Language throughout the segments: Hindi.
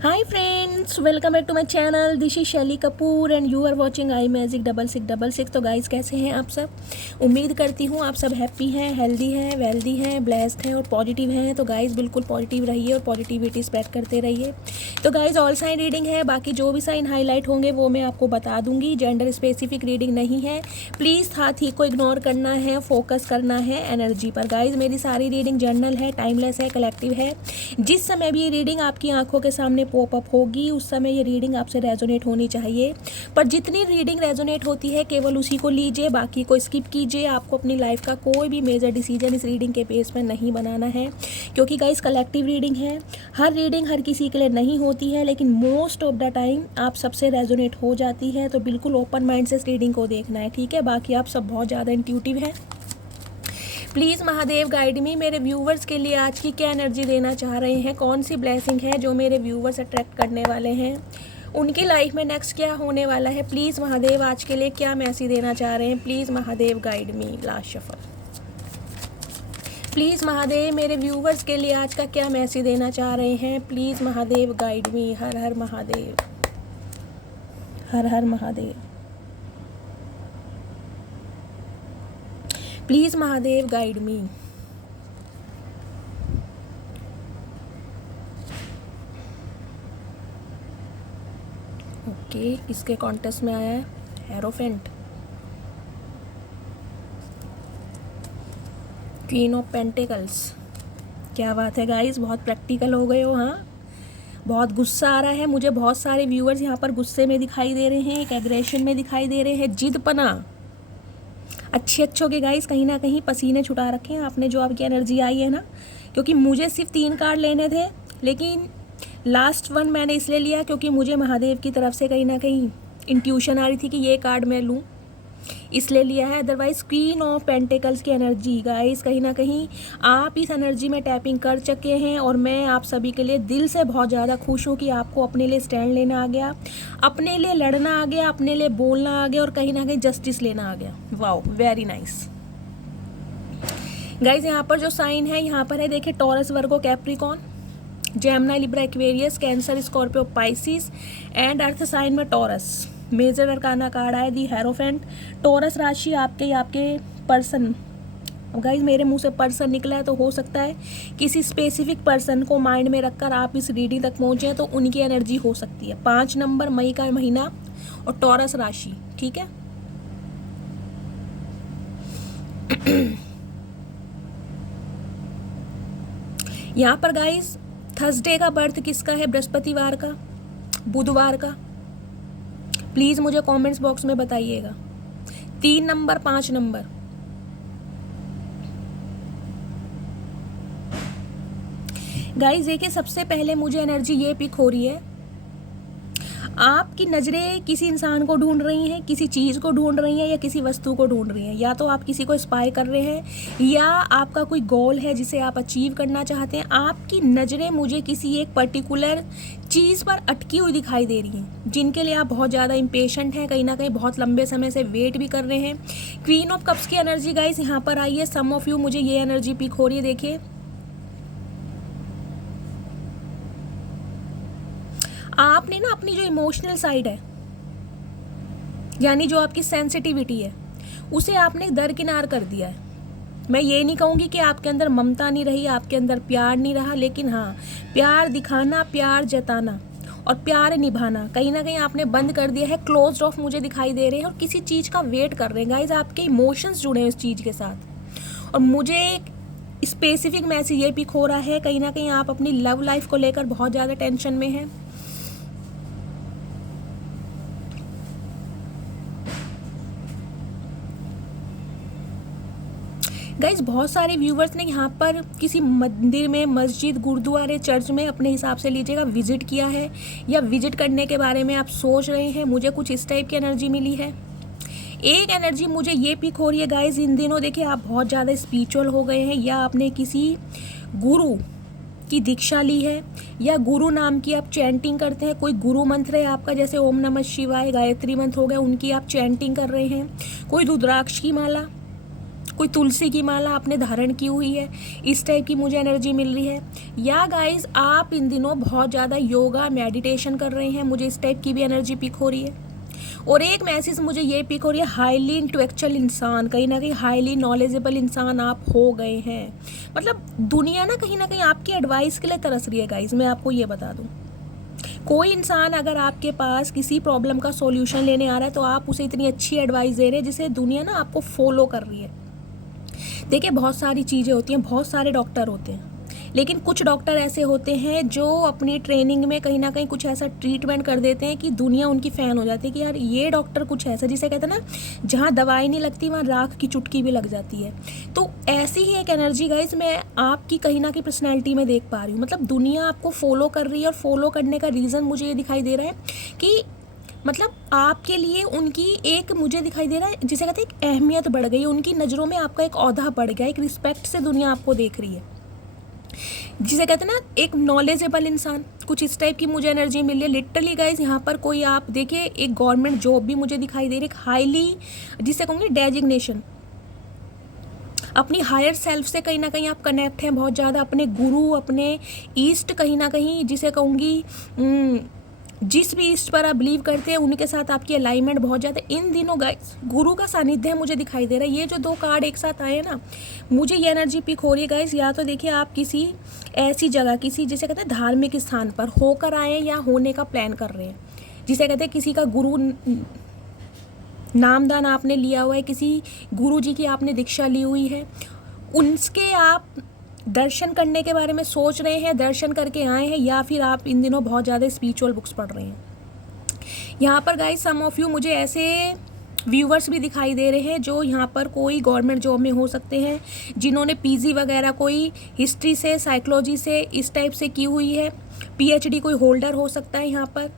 Hi friends, welcome back to my channel. This is Shaili Kapoor and you are watching I magic 6666। तो गाइस कैसे हैं आप सब। उम्मीद करती हूँ आप सब हैप्पी हैं, हेल्दी हैं, वेल्दी हैं, ब्लेस्ड हैं और पॉजिटिव हैं। तो गाइस बिल्कुल पॉजिटिव रहिए और पॉजिटिविटी स्प्रेड करते रहिए। तो गाइस ऑल साइन रीडिंग है, बाकी जो भी साइन हाईलाइट होंगे वो मैं आपको बता दूंगी। जेंडर स्पेसिफिक रीडिंग नहीं है, प्लीज़ हाथी को इग्नोर करना है, फोकस करना है एनर्जी पर। गाइज मेरी सारी रीडिंग जर्नल है, टाइमलेस है, कलेक्टिव है। जिस समय भी ये रीडिंग आपकी आंखों के सामने पॉपअप होगी उस समय ये रीडिंग आपसे रेजोनेट होनी चाहिए। पर जितनी रीडिंग रेजोनेट होती है केवल उसी को लीजिए, बाकी को स्किप कीजिए। आपको अपनी लाइफ का कोई भी मेजर डिसीजन इस रीडिंग के बेस पर नहीं बनाना है, क्योंकि गाइस कलेक्टिव रीडिंग है। हर रीडिंग हर किसी के लिए नहीं होती है, लेकिन मोस्ट ऑफ द टाइम आप सबसे रेजोनेट हो जाती है। तो बिल्कुल ओपन माइंड से इस रीडिंग को देखना है, ठीक है। बाकी आप सब बहुत ज़्यादा इंट्यूटिव हैं। प्लीज़ महादेव गाइड मी, मेरे व्यूवर्स के लिए आज की क्या एनर्जी देना चाह रहे हैं, कौन सी ब्लेसिंग है जो मेरे व्यूवर्स अट्रैक्ट करने वाले हैं, उनकी लाइफ में नेक्स्ट क्या होने वाला है। प्लीज़ महादेव आज के लिए क्या मैसेज देना चाह रहे हैं। Please Mahadev guide me. Last shuffle. Please Mahadev मेरे व्यूवर्स के लिए आज का क्या मैसेज देना चाह रहे हैं। Please Mahadev guide me. Her her Mahadev, her her Mahadev. Please Mahadev guide me. Okay, इसके कॉन्टेस्ट में आया है हेरोफेंट, क्वीन ऑफ पेंटिकल्स। क्या बात है गाइस, बहुत प्रैक्टिकल हो गए हो। हाँ, बहुत गुस्सा आ रहा है मुझे। बहुत सारे व्यूअर्स यहाँ पर गुस्से में दिखाई दे रहे हैं, एक एग्रेशन में दिखाई दे रहे हैं, जिदपना। अच्छों के गाइस कहीं ना कहीं पसीने छुटा रखे हैं आपने, जो आपकी एनर्जी आई है ना। क्योंकि मुझे सिर्फ 3 कार्ड लेने थे, लेकिन लास्ट वन मैंने इसलिए लिया क्योंकि मुझे महादेव की तरफ से कहीं ना कहीं इंट्यूशन आ रही थी कि ये कार्ड मैं लूँ, इसलिए लिया है। अदरवाइज क्वीन ऑफ पेंटिकल्स की एनर्जी गाइस, कहीं ना कहीं आप इस एनर्जी में टैपिंग कर चुके हैं। और मैं आप सभी के लिए दिल से बहुत ज़्यादा खुश हूँ कि आपको अपने लिए स्टैंड लेना आ गया, अपने लिए लड़ना आ गया, अपने लिए बोलना आ गया और कहीं ना कहीं जस्टिस लेना आ गया। Wow, very nice guys. यहाँ पर जो साइन है यहाँ पर है, देखिए, Taurus, Virgo, Capricorn, Gemini, Libra, Aquarius, Cancer, Scorpio, Pisces and earth sign में टॉरस। मेजर अरकाना कार्ड आया दी हेरोफेंट। टॉरस राशि आपके पर्सन, अब गाइज मेरे मुंह से पर्सन निकला है तो हो सकता है किसी स्पेसिफिक पर्सन को माइंड में रखकर आप इस रीडिंग तक पहुंचे, तो उनकी एनर्जी हो सकती है। 5 नंबर, मई का महीना और टॉरस राशि, ठीक है। यहाँ पर गाइज थर्सडे का बर्थ किसका है, बृहस्पतिवार का, बुधवार का, प्लीज़ मुझे कमेंट्स बॉक्स में बताइएगा। 3 नंबर, 5 नंबर। गाइज देखिए, सबसे पहले मुझे एनर्जी ये पिक हो रही है, आपकी नज़रें किसी इंसान को ढूंढ रही हैं, किसी चीज़ को ढूंढ रही हैं या किसी वस्तु को ढूंढ रही हैं। या तो आप किसी को स्पाई कर रहे हैं या आपका कोई गोल है जिसे आप अचीव करना चाहते हैं। आपकी नज़रें मुझे किसी एक पर्टिकुलर चीज़ पर अटकी हुई दिखाई दे रही हैं, जिनके लिए आप बहुत ज़्यादा इम्पेशेंट हैं, कहीं ना कहीं बहुत लंबे समय से वेट भी कर रहे हैं। क्वीन ऑफ कप्स की एनर्जी गाइस यहाँ पर आई है। सम ऑफ यू, मुझे ये एनर्जी पिक हो रही है। देखिए, आपने ना अपनी जो इमोशनल साइड है, यानी जो आपकी सेंसिटिविटी है, उसे आपने दरकिनार कर दिया है। मैं ये नहीं कहूँगी कि आपके अंदर ममता नहीं रही, आपके अंदर प्यार नहीं रहा, लेकिन हाँ, प्यार दिखाना, प्यार जताना और प्यार निभाना कहीं ना कहीं आपने बंद कर दिया है। क्लोज्ड ऑफ मुझे दिखाई दे रहे हैं और किसी चीज़ का वेट कर रहे हैं गाइज। आपके इमोशंस जुड़े हैं उस चीज़ के साथ। और मुझे एक स्पेसिफिक मैसेज ये पिक हो रहा है, कहीं ना कहीं आप अपनी लव लाइफ को लेकर बहुत ज़्यादा टेंशन में हैं। गाइज बहुत सारे व्यूवर्स ने यहाँ पर किसी मंदिर में, मस्जिद, गुरुद्वारे, चर्च में, अपने हिसाब से लीजिएगा, विजिट किया है या विजिट करने के बारे में आप सोच रहे हैं। मुझे कुछ इस टाइप की एनर्जी मिली है। एक एनर्जी मुझे ये पिक हो रही है गाइज, इन दिनों देखिए आप बहुत ज़्यादा स्पिरिचुअल हो गए हैं, या आपने किसी गुरु की दीक्षा ली है या गुरु नाम की आप चैंटिंग करते हैं। कोई गुरु मंत्र है आपका, जैसे ओम नमः शिवाय, गायत्री मंत्र हो गया, उनकी आप चैंटिंग कर रहे हैं। कोई रुद्राक्ष की माला, कोई तुलसी की माला आपने धारण की हुई है, इस टाइप की मुझे एनर्जी मिल रही है। या गाइज आप इन दिनों बहुत ज़्यादा योगा मेडिटेशन कर रहे हैं, मुझे इस टाइप की भी एनर्जी पिक हो रही है। और एक मैसेज मुझे ये पिक हो रही है, हाईली इंटेलेक्चुअल इंसान, कहीं ना कहीं हाईली नॉलेजेबल इंसान आप हो गए हैं। मतलब दुनिया ना कहीं आपकी एडवाइस के लिए तरस रही है गाइज। मैं आपको ये बता दूँ, कोई इंसान अगर आपके पास किसी प्रॉब्लम का सॉल्यूशन लेने आ रहा है तो आप उसे इतनी अच्छी एडवाइस दे रहे हैं जिसे दुनिया ना आपको फॉलो कर रही है। देखिए बहुत सारी चीज़ें होती हैं, बहुत सारे डॉक्टर होते हैं, लेकिन कुछ डॉक्टर ऐसे होते हैं जो अपनी ट्रेनिंग में कहीं ना कहीं कुछ ऐसा ट्रीटमेंट कर देते हैं कि दुनिया उनकी फ़ैन हो जाती है कि यार ये डॉक्टर कुछ ऐसा, जिसे कहते हैं ना जहाँ दवाई नहीं लगती वहाँ राख की चुटकी भी लग जाती है। तो ऐसी ही एक एनर्जी गाइज मैं आपकी कहीं ना कहीं पर्सनैलिटी में देख पा रही हूँ। मतलब दुनिया आपको फॉलो कर रही है और फॉलो करने का रीज़न मुझे ये दिखाई दे रहा है कि मतलब आपके लिए उनकी एक, मुझे दिखाई दे रहा है जिसे कहते हैं एक अहमियत बढ़ गई, उनकी नज़रों में आपका एक ओहदा बढ़ गया, एक रिस्पेक्ट से दुनिया आपको देख रही है, जिसे कहते हैं ना एक नॉलेजेबल इंसान, कुछ इस टाइप की मुझे एनर्जी मिल रही है। लिटरली गाइज यहाँ पर कोई आप देखिए एक गवर्नमेंट जॉब भी मुझे दिखाई दे रही है, एक हाईली जिसे कहूँगी डेजिग्नेशन, अपनी हायर सेल्फ से कहीं ना कहीं आप कनेक्ट हैं बहुत ज़्यादा, अपने गुरु, अपने ईस्ट, कहीं ना कहीं जिसे कहूँगी जिस भी ईस्ट पर आप बिलीव करते हैं उनके साथ आपकी अलाइनमेंट बहुत ज़्यादा इन दिनों गाइस। गुरु का सानिध्य मुझे दिखाई दे रहा है। ये जो दो कार्ड एक साथ आए हैं ना, मुझे ये एनर्जी पिक हो रही है गाइस। या तो देखिए आप किसी ऐसी जगह, किसी जिसे कहते हैं धार्मिक स्थान पर होकर आए हैं या होने का प्लान कर रहे हैं, जिसे कहते हैं किसी का गुरु नामदान आपने लिया हुआ है, किसी गुरु जी की आपने दीक्षा ली हुई है, उनके आप दर्शन करने के बारे में सोच रहे हैं, दर्शन करके आए हैं, या फिर आप इन दिनों बहुत ज़्यादा स्पिरिचुअल बुक्स पढ़ रहे हैं। यहाँ पर गाइस सम ऑफ यू मुझे ऐसे व्यूवर्स भी दिखाई दे रहे हैं जो यहाँ पर कोई गवर्नमेंट जॉब में हो सकते हैं, जिन्होंने पीजी वगैरह कोई हिस्ट्री से, साइकोलॉजी से, इस टाइप से की हुई है, पीएचडी कोई होल्डर हो सकता है, यहाँ पर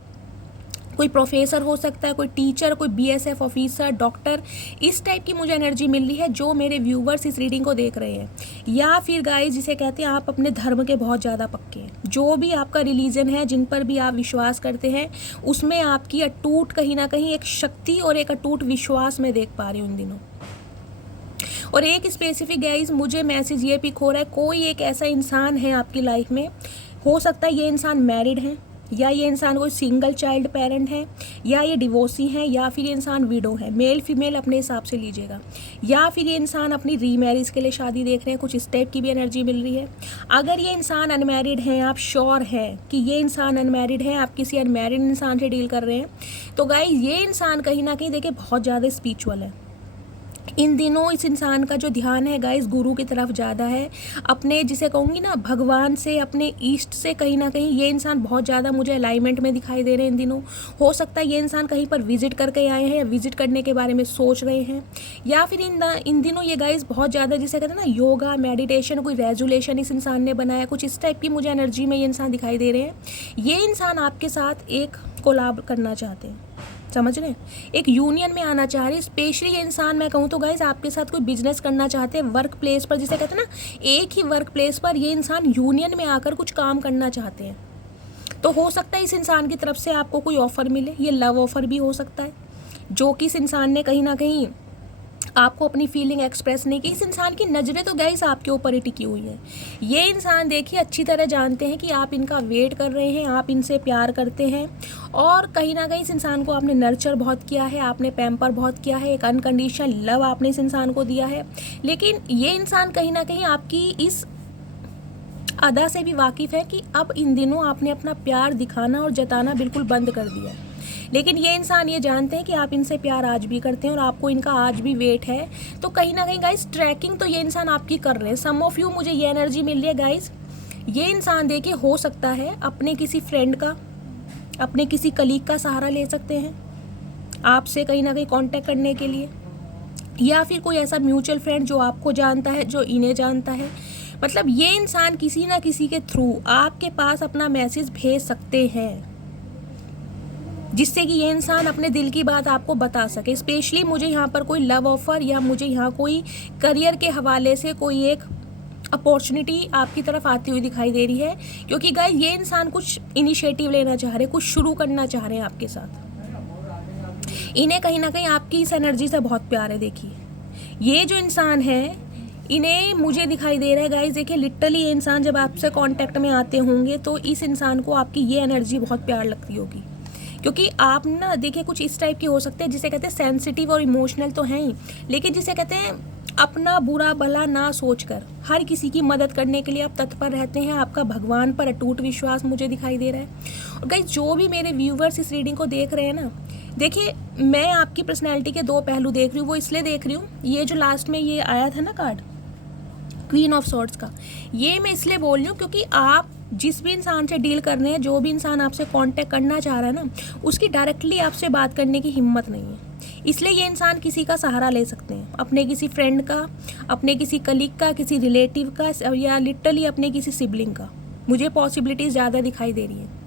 कोई प्रोफेसर हो सकता है, कोई टीचर, कोई बीएसएफ ऑफिसर, डॉक्टर, इस टाइप की मुझे एनर्जी मिल रही है जो मेरे व्यूवर्स इस रीडिंग को देख रहे हैं। या फिर गाइस जिसे कहते हैं आप अपने धर्म के बहुत ज़्यादा पक्के हैं, जो भी आपका रिलीजन है, जिन पर भी आप विश्वास करते हैं, उसमें आपकी अटूट कहीं ना कहीं एक शक्ति और एक अटूट विश्वास मैं देख पा रही हूँ इन दिनों। और एक स्पेसिफिक गाइस मुझे मैसेज ये पिक हो रहा है, कोई एक ऐसा इंसान है आपकी लाइफ में, हो सकता है ये इंसान मैरिड है, या ये इंसान कोई सिंगल चाइल्ड पेरेंट है, या ये डिवोर्सी है, या फिर ये इंसान विडो है, मेल फीमेल अपने हिसाब से लीजिएगा, या फिर ये इंसान अपनी रीमैरिज के लिए शादी देख रहे हैं, कुछ इस टाइप की भी एनर्जी मिल रही है। अगर ये इंसान अनमैरिड हैं, आप श्योर हैं कि ये इंसान अनमैरिड है, आप किसी अनमैरिड इंसान से डील कर रहे हैं, तो गाइस ये इंसान कहीं ना कहीं देखिए बहुत ज़्यादा स्पिरिचुअल है। इन दिनों इस इंसान का जो ध्यान है गाइस गुरु की तरफ ज़्यादा है, अपने जिसे कहूँगी ना भगवान से, अपने ईस्ट से कहीं ना कहीं ये इंसान बहुत ज़्यादा मुझे अलाइनमेंट में दिखाई दे रहे हैं इन दिनों। हो सकता है ये इंसान कहीं पर विजिट करके आए हैं या विजिट करने के बारे में सोच रहे हैं, या फिर इन दिनों ये गाइस बहुत ज़्यादा जिसे कहते हैं ना योगा मेडिटेशन, कोई रेजुलेशन इस इंसान ने बनाया, कुछ इस टाइप की मुझे एनर्जी में ये इंसान दिखाई दे रहे हैं। ये इंसान आपके साथ एक कोलैब करना चाहते हैं, समझ रहे हैं, एक यूनियन में आना चाह रहे हैं। स्पेशली ये इंसान मैं कहूँ तो गाइज आपके साथ कोई बिजनेस करना चाहते हैं, वर्क प्लेस पर, जिसे कहते हैं ना एक ही वर्क प्लेस पर ये इंसान यूनियन में आकर कुछ काम करना चाहते हैं। तो हो सकता है इस इंसान की तरफ से आपको कोई ऑफ़र मिले, ये लव ऑफ़र भी हो सकता है, जो कि इस इंसान ने कहीं ना कहीं आपको अपनी फीलिंग एक्सप्रेस नहीं की। इस इंसान की नज़रें तो गाइस आपके ऊपर ही टिकी हुई है। ये इंसान देखिए अच्छी तरह जानते हैं कि आप इनका वेट कर रहे हैं, आप इनसे प्यार करते हैं, और कहीं ना कहीं इस इंसान को आपने नर्चर बहुत किया है, आपने पैम्पर बहुत किया है, एक अनकंडीशनल लव आपने इस इंसान को दिया है। लेकिन ये इंसान कहीं ना कहीं आपकी इस अदा से भी वाकिफ़ है कि अब इन दिनों आपने अपना प्यार दिखाना और जताना बिल्कुल बंद कर दिया है। लेकिन ये इंसान ये जानते हैं कि आप इनसे प्यार आज भी करते हैं और आपको इनका आज भी वेट है। तो कहीं ना कहीं गाइस ट्रैकिंग तो ये इंसान आपकी कर रहे हैं। सम ऑफ यू मुझे ये एनर्जी मिल रही है गाइस, ये इंसान देखिए हो सकता है अपने किसी फ्रेंड का, अपने किसी कलीग का सहारा ले सकते हैं आपसे कहीं ना कहीं कांटेक्ट करने के लिए, या फिर कोई ऐसा म्यूचुअल फ्रेंड जो आपको जानता है, जो इन्हें जानता है। मतलब ये इंसान किसी ना किसी के थ्रू आपके पास अपना मैसेज भेज सकते हैं, जिससे कि ये इंसान अपने दिल की बात आपको बता सके। स्पेशली मुझे यहाँ पर कोई लव ऑफ़र या मुझे यहाँ कोई करियर के हवाले से कोई एक अपॉर्चुनिटी आपकी तरफ आती हुई दिखाई दे रही है, क्योंकि गाइस ये इंसान कुछ इनिशिएटिव लेना चाह रहे हैं, कुछ शुरू करना चाह रहे हैं आपके साथ। इन्हें कहीं ना कहीं आपकी इस एनर्जी से बहुत प्यार है। देखिए ये जो इंसान है इन्हें मुझे दिखाई दे रहा है गाइस, देखिए लिटरली ये इंसान जब आपसे कांटेक्ट में आते होंगे तो इस इंसान को आपकी ये एनर्जी बहुत प्यार लगती होगी, क्योंकि आप ना देखिए कुछ इस टाइप के हो सकते हैं जिसे कहते हैं सेंसिटिव और इमोशनल तो हैं ही, लेकिन जिसे कहते हैं अपना बुरा भला ना सोचकर हर किसी की मदद करने के लिए आप तत्पर रहते हैं। आपका भगवान पर अटूट विश्वास मुझे दिखाई दे रहा है। और गाइस जो भी मेरे व्यूवर्स इस रीडिंग को देख रहे हैं ना, देखिए मैं आपकी पर्सनैलिटी के 2 पहलू देख रही हूँ। वो इसलिए देख रही हूँ, ये जो लास्ट में ये आया था ना कार्ड क्वीन ऑफ सॉर्ड्स का, ये मैं इसलिए बोल रही हूँ क्योंकि आप जिस भी इंसान से डील कर रहे हैं, जो भी इंसान आपसे कांटेक्ट करना चाह रहा है ना, उसकी डायरेक्टली आपसे बात करने की हिम्मत नहीं है। इसलिए ये इंसान किसी का सहारा ले सकते हैं, अपने किसी फ्रेंड का, अपने किसी कलीग का, किसी रिलेटिव का, या लिटरली अपने किसी सिबलिंग का। मुझे पॉसिबिलिटीज़ ज़्यादा दिखाई दे रही है।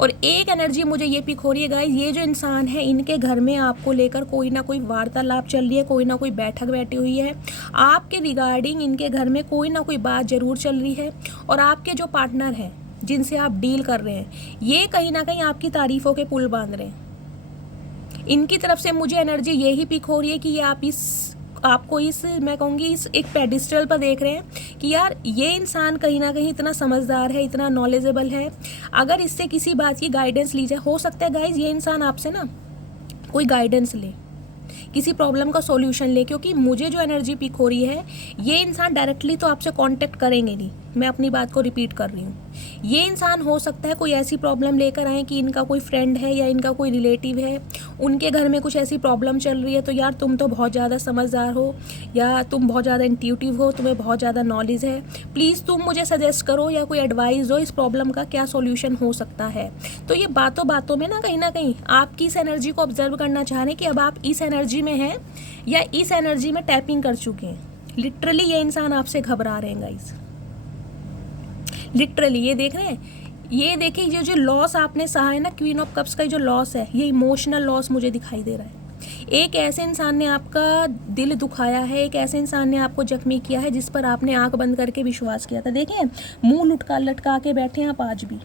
और एक एनर्जी मुझे ये पिक हो रही है गाइस, ये जो इंसान है इनके घर में आपको लेकर कोई ना कोई वार्तालाप चल रही है, कोई ना कोई बैठक बैठी हुई है, आपके रिगार्डिंग इनके घर में कोई ना कोई बात ज़रूर चल रही है। और आपके जो पार्टनर हैं जिनसे आप डील कर रहे हैं, ये कहीं ना कहीं आपकी तारीफ़ों के पुल बांध रहे हैं। इनकी तरफ से मुझे एनर्जी यही पिक हो रही है कि ये आपको इस मैं कहूँगी इस एक पेडिस्टल पर देख रहे हैं कि यार ये इंसान कहीं ना कहीं इतना समझदार है, इतना नॉलेजेबल है। अगर इससे किसी बात की गाइडेंस ली जाए, हो सकता है गाइज ये इंसान आपसे ना कोई गाइडेंस ले, किसी प्रॉब्लम का सॉल्यूशन ले, क्योंकि मुझे जो एनर्जी पिक हो रही है ये इंसान डायरेक्टली तो आपसे कांटेक्ट करेंगे नहीं। मैं अपनी बात को रिपीट कर रही हूँ। ये इंसान हो सकता है कोई ऐसी प्रॉब्लम लेकर आए कि इनका कोई फ्रेंड है या इनका कोई रिलेटिव है, उनके घर में कुछ ऐसी प्रॉब्लम चल रही है, तो यार तुम तो बहुत ज़्यादा समझदार हो या तुम बहुत ज़्यादा इंट्यूटिव हो, तुम्हें बहुत ज़्यादा नॉलेज है, प्लीज़ तुम मुझे सजेस्ट करो या कोई एडवाइस दो, इस प्रॉब्लम का क्या सॉल्यूशन हो सकता है। तो ये बातों बातों में ना कहीं आपकी इस एनर्जी को ऑब्जर्व करना चाह रहे हैं कि अब आप इस एनर्जी में हैं या इस एनर्जी में टैपिंग कर चुके हैं। लिटरली ये इंसान आपसे घबरा रहे हैं गाइस, लिटरली ये देख रहे हैं। ये देखिए ये जो लॉस आपने सहा है ना, क्वीन ऑफ कप्स का जो लॉस है, ये इमोशनल लॉस मुझे दिखाई दे रहा है। एक ऐसे इंसान ने आपका दिल दुखाया है, एक ऐसे इंसान ने आपको जख्मी किया है जिस पर आपने आंख बंद करके विश्वास किया था। देखिए मुंह लटका के बैठे हैं आप, आज भी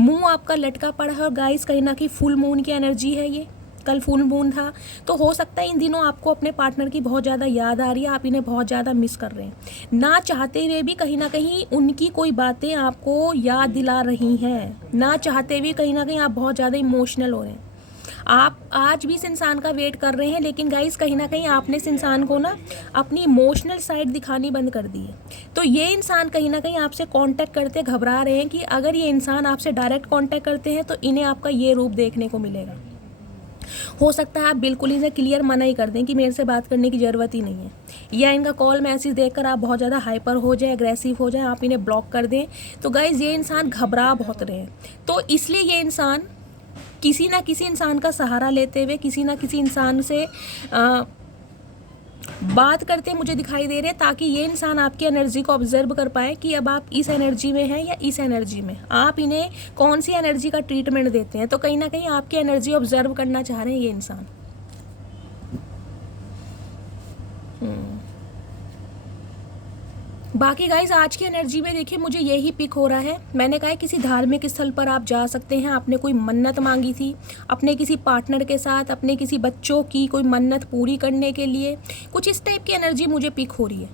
मुंह आपका लटका पड़ा है। और गाइस कहीं ना कहीं फुल मून की एनर्जी है, ये कल फुल मून था, तो हो सकता है इन दिनों आपको अपने पार्टनर की बहुत ज़्यादा याद आ रही है, आप इन्हें बहुत ज़्यादा मिस कर रहे हैं। ना चाहते हुए भी कहीं ना कहीं उनकी कोई बातें आपको याद दिला रही हैं, ना चाहते हुए कहीं ना कहीं आप बहुत ज़्यादा इमोशनल हो रहे हैं। आप आज भी इस इंसान का वेट कर रहे हैं, लेकिन गाइस कहीं ना कहीं आपने इस इंसान को ना अपनी इमोशनल साइड दिखानी बंद कर दी है। तो ये इंसान कहीं ना कहीं आपसे कांटेक्ट करते घबरा रहे हैं कि अगर ये इंसान आपसे डायरेक्ट कांटेक्ट करते हैं तो इन्हें आपका ये रूप देखने को मिलेगा। हो सकता है आप बिल्कुल इन्हें क्लियर मना ही कर दें कि मेरे से बात करने की ज़रूरत ही नहीं है, या इनका कॉल मैसेज देखकर आप बहुत ज़्यादा हाइपर हो जाए, एग्रेसिव हो जाए, आप इन्हें ब्लॉक कर दें। तो गाइज़ ये इंसान घबरा बहुत रहे हैं, तो इसलिए ये इंसान किसी ना किसी इंसान का सहारा लेते हुए किसी ना किसी इंसान से बात करते मुझे दिखाई दे रहे हैं, ताकि ये इंसान आपकी एनर्जी को ऑब्जर्व कर पाए कि अब आप इस एनर्जी में हैं या इस एनर्जी में, आप इन्हें कौन सी एनर्जी का ट्रीटमेंट देते हैं। तो कहीं ना कहीं आपकी एनर्जी ऑब्जर्व करना चाह रहे हैं ये इंसान। बाकी गाइज आज की एनर्जी में देखिए मुझे यही पिक हो रहा है। मैंने कहा है किसी धार्मिक स्थल पर आप जा सकते हैं, आपने कोई मन्नत मांगी थी अपने किसी पार्टनर के साथ, अपने किसी बच्चों की कोई मन्नत पूरी करने के लिए, कुछ इस टाइप की एनर्जी मुझे पिक हो रही है।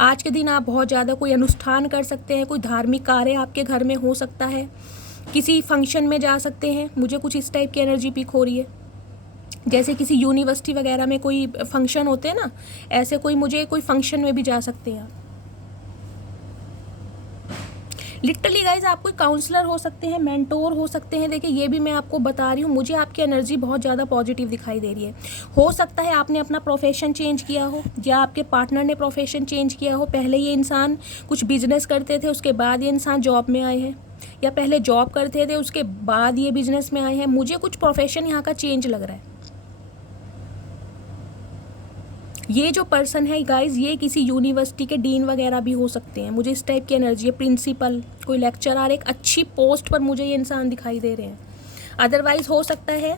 आज के दिन आप बहुत ज़्यादा कोई अनुष्ठान कर सकते हैं, कोई धार्मिक कार्य आपके घर में हो सकता है, किसी फंक्शन में जा सकते हैं, मुझे कुछ इस टाइप की एनर्जी पिक हो रही है। जैसे किसी यूनिवर्सिटी वगैरह में कोई फंक्शन होते हैं ना, ऐसे कोई फंक्शन में भी जा सकते हैं आप। लिटरली गाइज आप कोई काउंसलर हो सकते हैं, मेंटोर हो सकते हैं। देखिए ये भी मैं आपको बता रही हूँ, मुझे आपकी एनर्जी बहुत ज़्यादा पॉजिटिव दिखाई दे रही है। हो सकता है आपने अपना प्रोफेशन चेंज किया हो, या आपके पार्टनर ने प्रोफेशन चेंज किया हो। पहले ये इंसान कुछ बिजनेस करते थे, उसके बाद ये इंसान जॉब में आए हैं, या पहले जॉब करते थे उसके बाद ये बिजनेस में आए हैं। मुझे कुछ प्रोफेशन यहाँ का चेंज लग रहा है। ये जो पर्सन है गाइज ये किसी यूनिवर्सिटी के डीन वगैरह भी हो सकते हैं, मुझे इस टाइप की एनर्जी है। प्रिंसिपल, कोई लेक्चरर, एक अच्छी पोस्ट पर मुझे ये इंसान दिखाई दे रहे हैं। अदरवाइज हो सकता है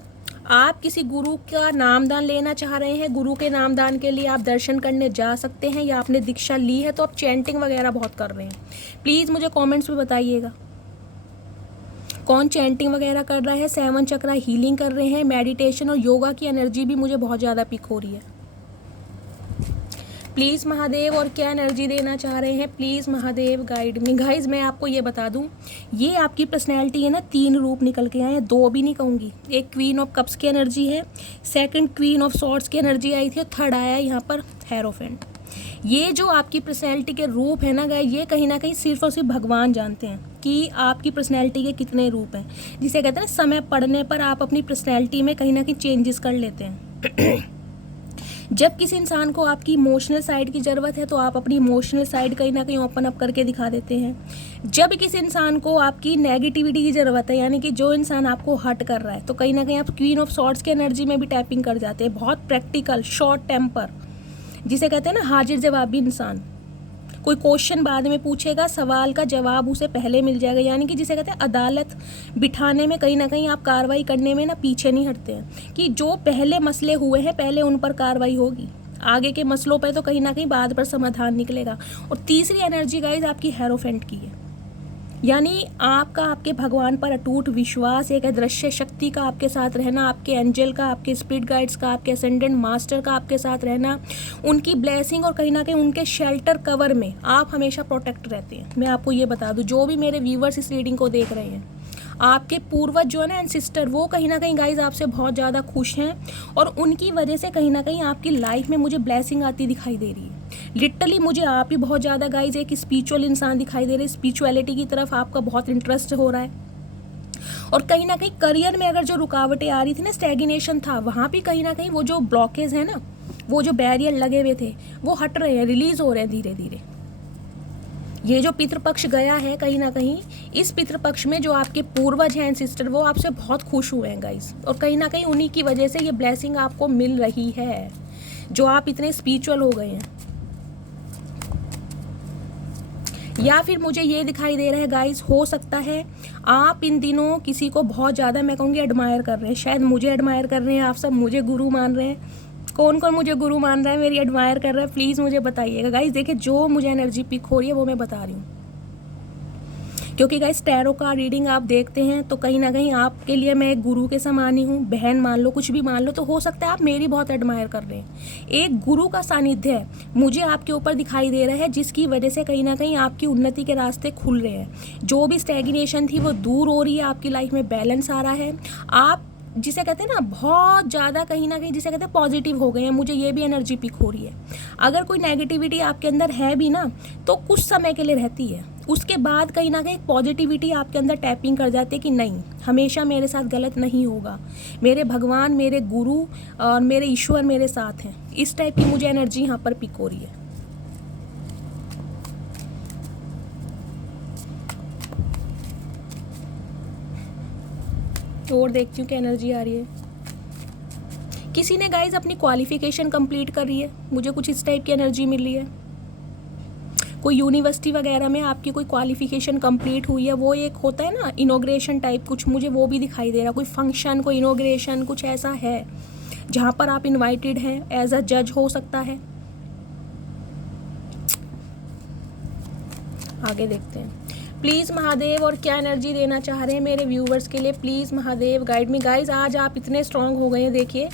आप किसी गुरु का नामदान लेना चाह रहे हैं, गुरु के नामदान के लिए आप दर्शन करने जा सकते हैं, या आपने दीक्षा ली है तो आप चैंटिंग वगैरह बहुत कर रहे हैं। प्लीज़ मुझे कॉमेंट्स में बताइएगा, कौन चैंटिंग वगैरह कर रहा है, 7 चक्रा हीलिंग कर रहे हैं, मेडिटेशन और योगा की एनर्जी भी मुझे बहुत ज़्यादा पिक हो रही है। प्लीज़ महादेव और क्या एनर्जी देना चाह रहे हैं, please Mahadev guide me. Guys मैं आपको ये बता दूं, ये आपकी पर्सनैलिटी है ना, 3 रूप निकल के आए हैं, 2 भी नहीं कहूँगी। एक क्वीन ऑफ कप्स की एनर्जी है, सेकंड क्वीन ऑफ सॉर्ड्स की एनर्जी आई थी और थर्ड आया यहाँ पर हेरोफेंट। ये जो आपकी पर्सनैलिटी के रूप है ना गाइज, ये कहीं ना कहीं सिर्फ और सिर्फ भगवान जानते हैं कि आपकी पर्सनैलिटी के कितने रूप हैं। जिसे कहते हैं ना, समय पड़ने पर आप अपनी पर्सनैलिटी में कहीं ना कहीं चेंजेस कर लेते हैं। जब किसी इंसान को आपकी इमोशनल साइड की ज़रूरत है तो आप अपनी इमोशनल साइड कहीं ना कहीं ओपन अप करके दिखा देते हैं। जब किसी इंसान को आपकी नेगेटिविटी की ज़रूरत है, यानी कि जो इंसान आपको हर्ट कर रहा है, तो कहीं ना कहीं आप क्वीन ऑफ सॉर्ड्स की एनर्जी में भी टैपिंग कर जाते हैं। बहुत प्रैक्टिकल, शॉर्ट टेम्पर, जिसे कहते हैं ना हाजिर जवाबी इंसान। कोई क्वेश्चन बाद में पूछेगा, सवाल का जवाब उसे पहले मिल जाएगा, यानी कि जिसे कहते हैं अदालत बिठाने में कहीं ना कहीं आप कार्रवाई करने में ना पीछे नहीं हटते हैं कि जो पहले मसले हुए हैं पहले उन पर कार्रवाई होगी, आगे के मसलों पर तो कहीं ना कहीं बाद पर समाधान निकलेगा। और तीसरी एनर्जी गाइज आपकी हेरोफेंट की है, यानी आपका आपके भगवान पर अटूट विश्वास, एक अदृश्य शक्ति का आपके साथ रहना, आपके एंजल का, आपके स्पिरिट गाइड्स का, आपके असेंडेंट मास्टर का आपके साथ रहना, उनकी ब्लेसिंग और कहीं ना कहीं उनके शेल्टर कवर में आप हमेशा प्रोटेक्ट रहते हैं। मैं आपको ये बता दूं, जो भी मेरे व्यूवर्स इस रीडिंग को देख रहे हैं, आपके पूर्वज जो है ना एंसिस्टर, वो कहीं ना कहीं गाइज आपसे बहुत ज़्यादा खुश हैं और उनकी वजह से कहीं ना कहीं आपकी लाइफ में मुझे ब्लेसिंग आती दिखाई दे रही है। लिटरली मुझे आप ही बहुत ज़्यादा गाइज एक स्पिरिचुअल इंसान दिखाई दे रहे हैं, स्पिरिचुअलिटी की तरफ आपका बहुत इंटरेस्ट हो रहा है। और कहीं ना कहीं करियर में अगर जो रुकावटें आ रही थी ना, स्टैग्नेशन था, वहाँ भी कहीं ना कहीं वो जो ब्लॉकेज है ना, वो जो बैरियर लगे हुए थे वो हट रहे हैं, रिलीज हो रहे हैं धीरे धीरे। ये जो पितृपक्ष गया है कहीं ना कहीं, इस पितृपक्ष में जो आपके पूर्वज हैं एंसिस्टर, वो आपसे बहुत खुश हुए हैं गाइस, और कहीं ना कहीं उन्हीं की वजह से ये ब्लेसिंग आपको मिल रही है, जो आप इतने स्पिरिचुअल हो गए हैं। या फिर मुझे ये दिखाई दे रहा है गाइस, हो सकता है आप इन दिनों किसी को बहुत ज़्यादा, मैं कहूँगी एडमायर कर रहे हैं। शायद मुझे एडमायर कर रहे हैं, आप सब मुझे गुरु मान रहे हैं। कौन कौन मुझे गुरु मान रहा है, मेरी एडमायर कर रहा है, प्लीज़ मुझे बताइएगा गाइस। देखिए जो मुझे एनर्जी पिक हो रही है वो मैं बता रही हूँ, क्योंकि गाइस टैरो का रीडिंग आप देखते हैं तो कहीं ना कहीं आपके लिए मैं एक गुरु के समान ही हूँ, बहन मान लो, कुछ भी मान लो। तो हो सकता है आप मेरी बहुत एडमायर कर रहे हैं। एक गुरु का सानिध्य है मुझे आपके ऊपर दिखाई दे रहा है, जिसकी वजह से कहीं ना कहीं आपकी उन्नति के रास्ते खुल रहे हैं। जो भी स्टैग्नेशन थी वो दूर हो रही है, आपकी लाइफ में बैलेंस आ रहा है। आप जिसे कहते हैं ना बहुत ज़्यादा कहीं ना कहीं जिसे कहते हैं पॉजिटिव हो गए हैं, मुझे ये भी एनर्जी पिक हो रही है। अगर कोई नेगेटिविटी आपके अंदर है भी ना, तो कुछ समय के लिए रहती है, उसके बाद कहीं ना कहीं पॉजिटिविटी आपके अंदर टैपिंग कर जाती है कि नहीं, हमेशा मेरे साथ गलत नहीं होगा, मेरे भगवान, मेरे गुरु और मेरे ईश्वर मेरे साथ हैं। इस टाइप की मुझे एनर्जी यहाँ पर पिक हो रही है। और देखती हूँ क्या एनर्जी आ रही है। किसी ने गाइज अपनी क्वालिफिकेशन कंप्लीट कर रही है, मुझे कुछ इस टाइप की एनर्जी मिल रही है। कोई यूनिवर्सिटी वगैरह में आपकी कोई क्वालिफिकेशन कंप्लीट हुई है, वो एक होता है ना इनॉग्रेशन टाइप, कुछ मुझे वो भी दिखाई दे रहा। कोई फंक्शन, कोई इनॉग्रेशन, कुछ ऐसा है जहाँ पर आप इनवाइटेड हैं, एज अ जज हो सकता है। आगे देखते हैं। प्लीज़ महादेव और क्या एनर्जी देना चाह रहे हैं मेरे व्यूवर्स के लिए, please Mahadev guide me. Guys आज आप इतने स्ट्रांग हो गए हैं, देखिए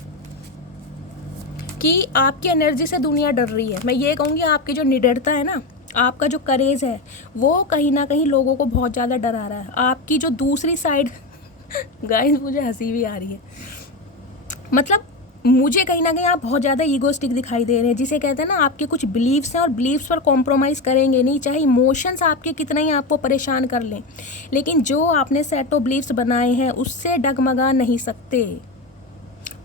कि आपकी एनर्जी से दुनिया डर रही है। मैं ये कहूँगी आपकी जो निडरता है ना, आपका जो करेज है, वो कहीं ना कहीं लोगों को बहुत ज़्यादा डरा रहा है। आपकी जो दूसरी साइड गाइस मुझे हंसी भी आ रही है, मतलब मुझे कहीं ना कहीं आप बहुत ज़्यादा ईगोस्टिक दिखाई दे रहे हैं, जिसे कहते हैं ना आपके कुछ बिलीव्स हैं और बिलीव्स पर कॉम्प्रोमाइज़ करेंगे नहीं, चाहे इमोशंस आपके कितना ही आपको परेशान कर लें, लेकिन जो आपने सेट ऑफ बिलीव्स बनाए हैं उससे डगमगा नहीं सकते।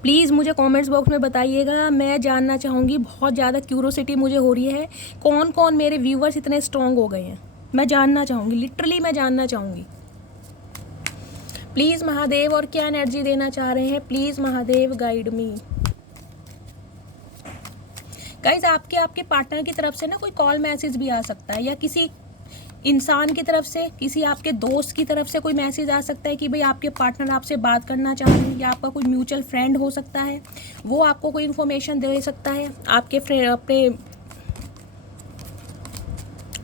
प्लीज़ मुझे कमेंट्स बॉक्स में बताइएगा, मैं जानना चाहूँगी, बहुत ज़्यादा क्यूरोसिटी मुझे हो रही है, कौन कौन मेरे व्यूवर्स इतने स्ट्रॉन्ग हो गए हैं। मैं जानना चाहूँगी, लिटरली मैं जानना चाहूँगी। प्लीज़ महादेव और क्या एनर्जी देना चाह रहे हैं, please Mahadev guide me. Guys आपके पार्टनर की तरफ से ना कोई कॉल मैसेज भी आ सकता है, या किसी इंसान की तरफ से, किसी आपके दोस्त की तरफ से कोई मैसेज आ सकता है कि भाई आपके पार्टनर आपसे बात करना चाह रहे हैं, या आपका कोई म्यूचुअल फ्रेंड हो सकता है, वो आपको कोई इन्फॉर्मेशन दे सकता है। आपके फ्रेंड अपने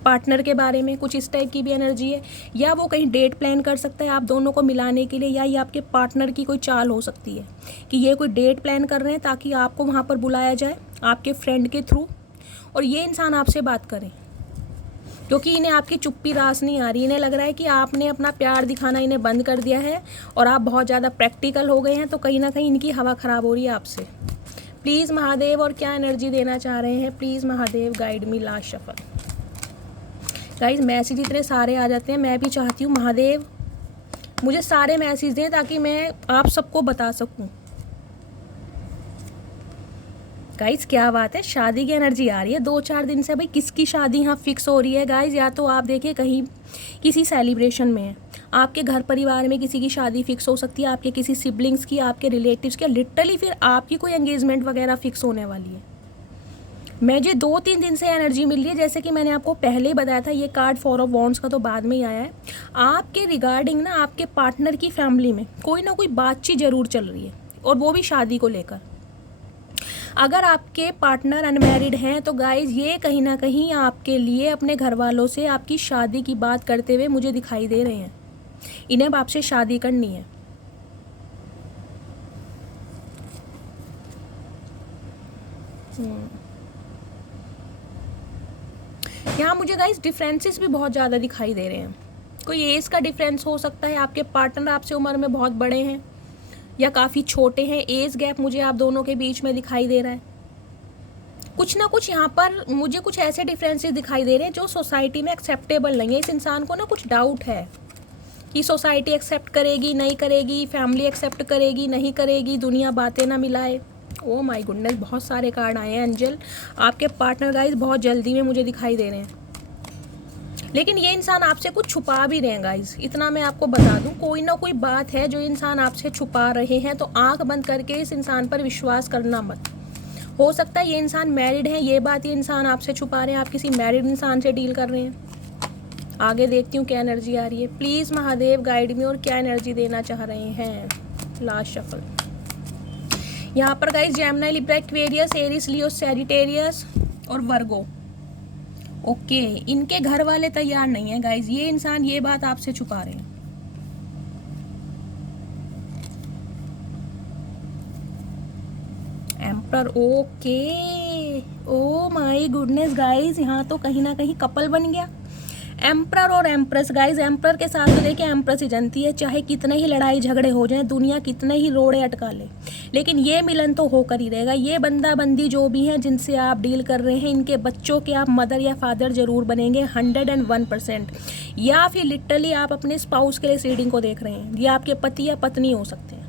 पार्टनर के बारे में, कुछ इस टाइप की भी एनर्जी है। या वो कहीं डेट प्लान कर सकता है आप दोनों को मिलाने के लिए, या ये आपके पार्टनर की कोई चाल हो सकती है कि ये कोई डेट प्लान कर रहे हैं ताकि आपको वहाँ पर बुलाया जाए आपके फ्रेंड के थ्रू, और ये इंसान आपसे बात करें, क्योंकि इन्हें आपकी चुप्पी रास नहीं आ रही। इन्हें लग रहा है कि आपने अपना प्यार दिखाना इन्हें बंद कर दिया है और आप बहुत ज़्यादा प्रैक्टिकल हो गए हैं, तो कहीं ना कहीं इनकी हवा ख़राब हो रही है आपसे। प्लीज़ महादेव, और क्या एनर्जी देना चाह रहे हैं please Mahadev, guide me last shuffle. Guys message इतने सारे आ जाते हैं, मैं भी चाहती हूँ महादेव मुझे सारे मैसेज दें ताकि मैं आप सबको बता सकूँ। गाइस क्या बात है, शादी की एनर्जी आ रही है 2-4 दिन से। भाई किसकी शादी यहाँ फिक्स हो रही है गाइस? या तो आप देखिए कहीं किसी सेलिब्रेशन में है, आपके घर परिवार में किसी की शादी फिक्स हो सकती है, आपके किसी सिबलिंग्स की, आपके रिलेटिव्स की, लिटरली फिर आपकी कोई एंगेजमेंट वगैरह फिक्स होने वाली है। मुझे 2-3 दिन से एनर्जी मिल रही है, जैसे कि मैंने आपको पहले ही बताया था, ये कार्ड 4 ऑफ वॉन्ड्स का तो बाद में ही आया है। आपके रिगार्डिंग ना आपके पार्टनर की फैमिली में कोई ना कोई बातचीत ज़रूर चल रही है, और वो भी शादी को लेकर। अगर आपके पार्टनर अनमैरिड हैं तो गाइज ये कहीं ना कहीं आपके लिए अपने घर वालों से आपकी शादी की बात करते हुए मुझे दिखाई दे रहे हैं। इन्हें अब आपसे शादी करनी है। यहाँ मुझे गाइज डिफरेंसेस भी बहुत ज़्यादा दिखाई दे रहे हैं। कोई एज का डिफरेंस हो सकता है, आपके पार्टनर आपसे उम्र में बहुत बड़े हैं या काफ़ी छोटे हैं। एज गैप मुझे आप दोनों के बीच में दिखाई दे रहा है। कुछ ना कुछ यहाँ पर मुझे कुछ ऐसे डिफरेंसेस दिखाई दे रहे हैं जो सोसाइटी में एक्सेप्टेबल नहीं है। इस इंसान को ना कुछ डाउट है कि सोसाइटी एक्सेप्ट करेगी नहीं करेगी, फैमिली एक्सेप्ट करेगी नहीं करेगी, दुनिया बातें ना मिलाए। ओ माय गुडनेस, बहुत सारे कार्ड आए हैं एंजल। आपके पार्टनर गाइस बहुत जल्दी में मुझे दिखाई दे रहे हैं, लेकिन ये इंसान आपसे कुछ छुपा भी रहे हैं गाइस। इतना मैं आपको बता दूं, कोई ना कोई बात है जो इंसान आपसे छुपा रहे हैं, तो आंख बंद करके इस इंसान पर विश्वास करना मत। हो सकता है ये इंसान मैरिड है, ये बात ये इंसान आपसे छुपा रहे हैं, आप किसी मैरिड इंसान से डील कर रहे हैं। आगे देखती हूँ क्या एनर्जी आ रही है प्लीज़ महादेव, गाइड में, और क्या एनर्जी देना चाह रहे हैं। लास्ट शफल यहाँ पर guys Gemini, Libra, Aquarius, Aries, Leo, Sagittarius और वर्गो। ओके, इनके घर वाले तैयार नहीं है गाइज, ये इंसान ये बात आपसे छुपा रहे हैं। Emperor, okay, oh my goodness guys, यहाँ तो कहीं ना कहीं कपल बन गया। एम्पर और एम्प्रेस गाइज, एम्पर के साथ तो देखिए एम्प्रेस ही जनती है, चाहे कितने ही लड़ाई झगड़े हो जाएं, दुनिया कितने ही रोड़े अटका ले, लेकिन ये मिलन तो होकर ही रहेगा। ये बंदा बंदी जो भी हैं जिनसे आप डील कर रहे हैं, इनके बच्चों के आप मदर या फादर जरूर बनेंगे 101%। या फिर लिटरली आप अपने स्पाउस के लिए इस रीडिंग को देख रहे हैं, ये आपके पति या पत्नी हो सकते हैं।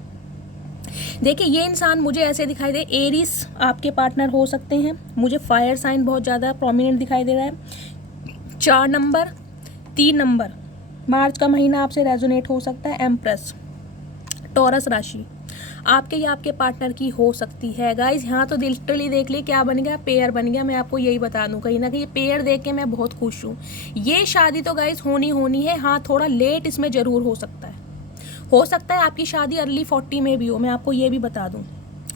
देखिए ये इंसान मुझे ऐसे दिखाई दे, एरिस आपके पार्टनर हो सकते हैं। मुझे फायर साइन बहुत ज़्यादा प्रोमिनेंट दिखाई दे रहा है। 4 नंबर, 3 नंबर, मार्च का महीना आपसे रेजोनेट हो सकता है। एम्प्रेस, टॉरस राशि आपके या आपके पार्टनर की हो सकती है गाइज। यहाँ तो लिटरली देख लिए क्या बन गया, पेयर बन गया। मैं आपको यही बता दूँ, कहीं ना कहीं पेयर देख के मैं बहुत खुश हूँ। ये शादी तो गाइज होनी है। हाँ थोड़ा लेट इसमें ज़रूर हो सकता है आपकी शादी अर्ली 40 में भी हो, मैं आपको ये भी बता दूँ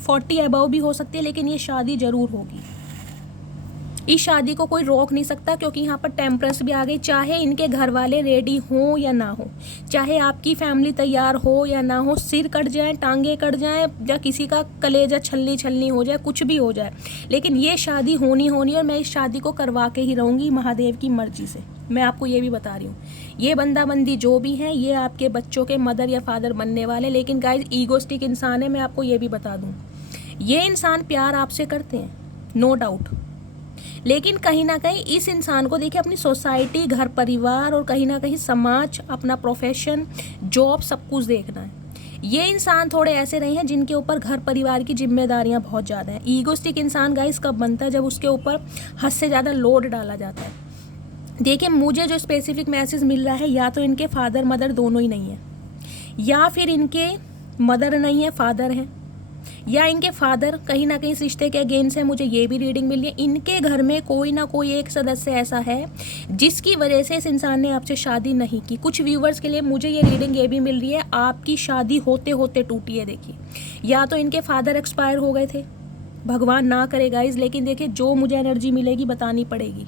40 अबव भी हो सकती है, लेकिन ये शादी ज़रूर होगी। इस शादी को कोई रोक नहीं सकता, क्योंकि यहाँ पर टेम्परेंस भी आ गई। चाहे इनके घर वाले रेडी हों या ना हो, चाहे आपकी फैमिली तैयार हो या ना हो, सिर कट जाए, टांगे कट जाए, या किसी का कलेजा छलनी हो जाए, कुछ भी हो जाए, लेकिन ये शादी होनी और मैं इस शादी को करवा के ही रहूँगी महादेव की मर्जी से। मैं आपको ये भी बता रही हूँ, ये बंदा बंदी जो भी हैं ये आपके बच्चों के मदर या फादर बनने वाले। लेकिन गाइज ईगोस्टिक इंसान है, मैं आपको ये भी बता दूँ, ये इंसान प्यार आपसे करते हैं नो डाउट, लेकिन कहीं ना कहीं इस इंसान को देखिए अपनी सोसाइटी, घर परिवार और कहीं ना कहीं समाज, अपना प्रोफेशन, जॉब, सब कुछ देखना है। ये इंसान थोड़े ऐसे रहे हैं जिनके ऊपर घर परिवार की जिम्मेदारियां बहुत ज़्यादा हैं। ईगोस्टिक इंसान गाइस कब बनता है, जब उसके ऊपर हद से ज़्यादा लोड डाला जाता है। देखिए मुझे जो स्पेसिफिक मैसेज मिल रहा है, या तो इनके फादर मदर दोनों ही नहीं है, या फिर इनके मदर नहीं है फादर हैं, या इनके फादर कहीं ना कहीं इस रिश्ते के अगेंस्ट है। मुझे ये भी रीडिंग मिली है, इनके घर में कोई ना कोई एक सदस्य ऐसा है जिसकी वजह से इस इंसान ने आपसे शादी नहीं की। कुछ व्यूवर्स के लिए मुझे ये रीडिंग ये भी मिल रही है, आपकी शादी होते होते टूटी है। देखिए या तो इनके फादर एक्सपायर हो गए थे, भगवान ना करे गाइज, लेकिन देखिए जो मुझे एनर्जी मिलेगी बतानी पड़ेगी।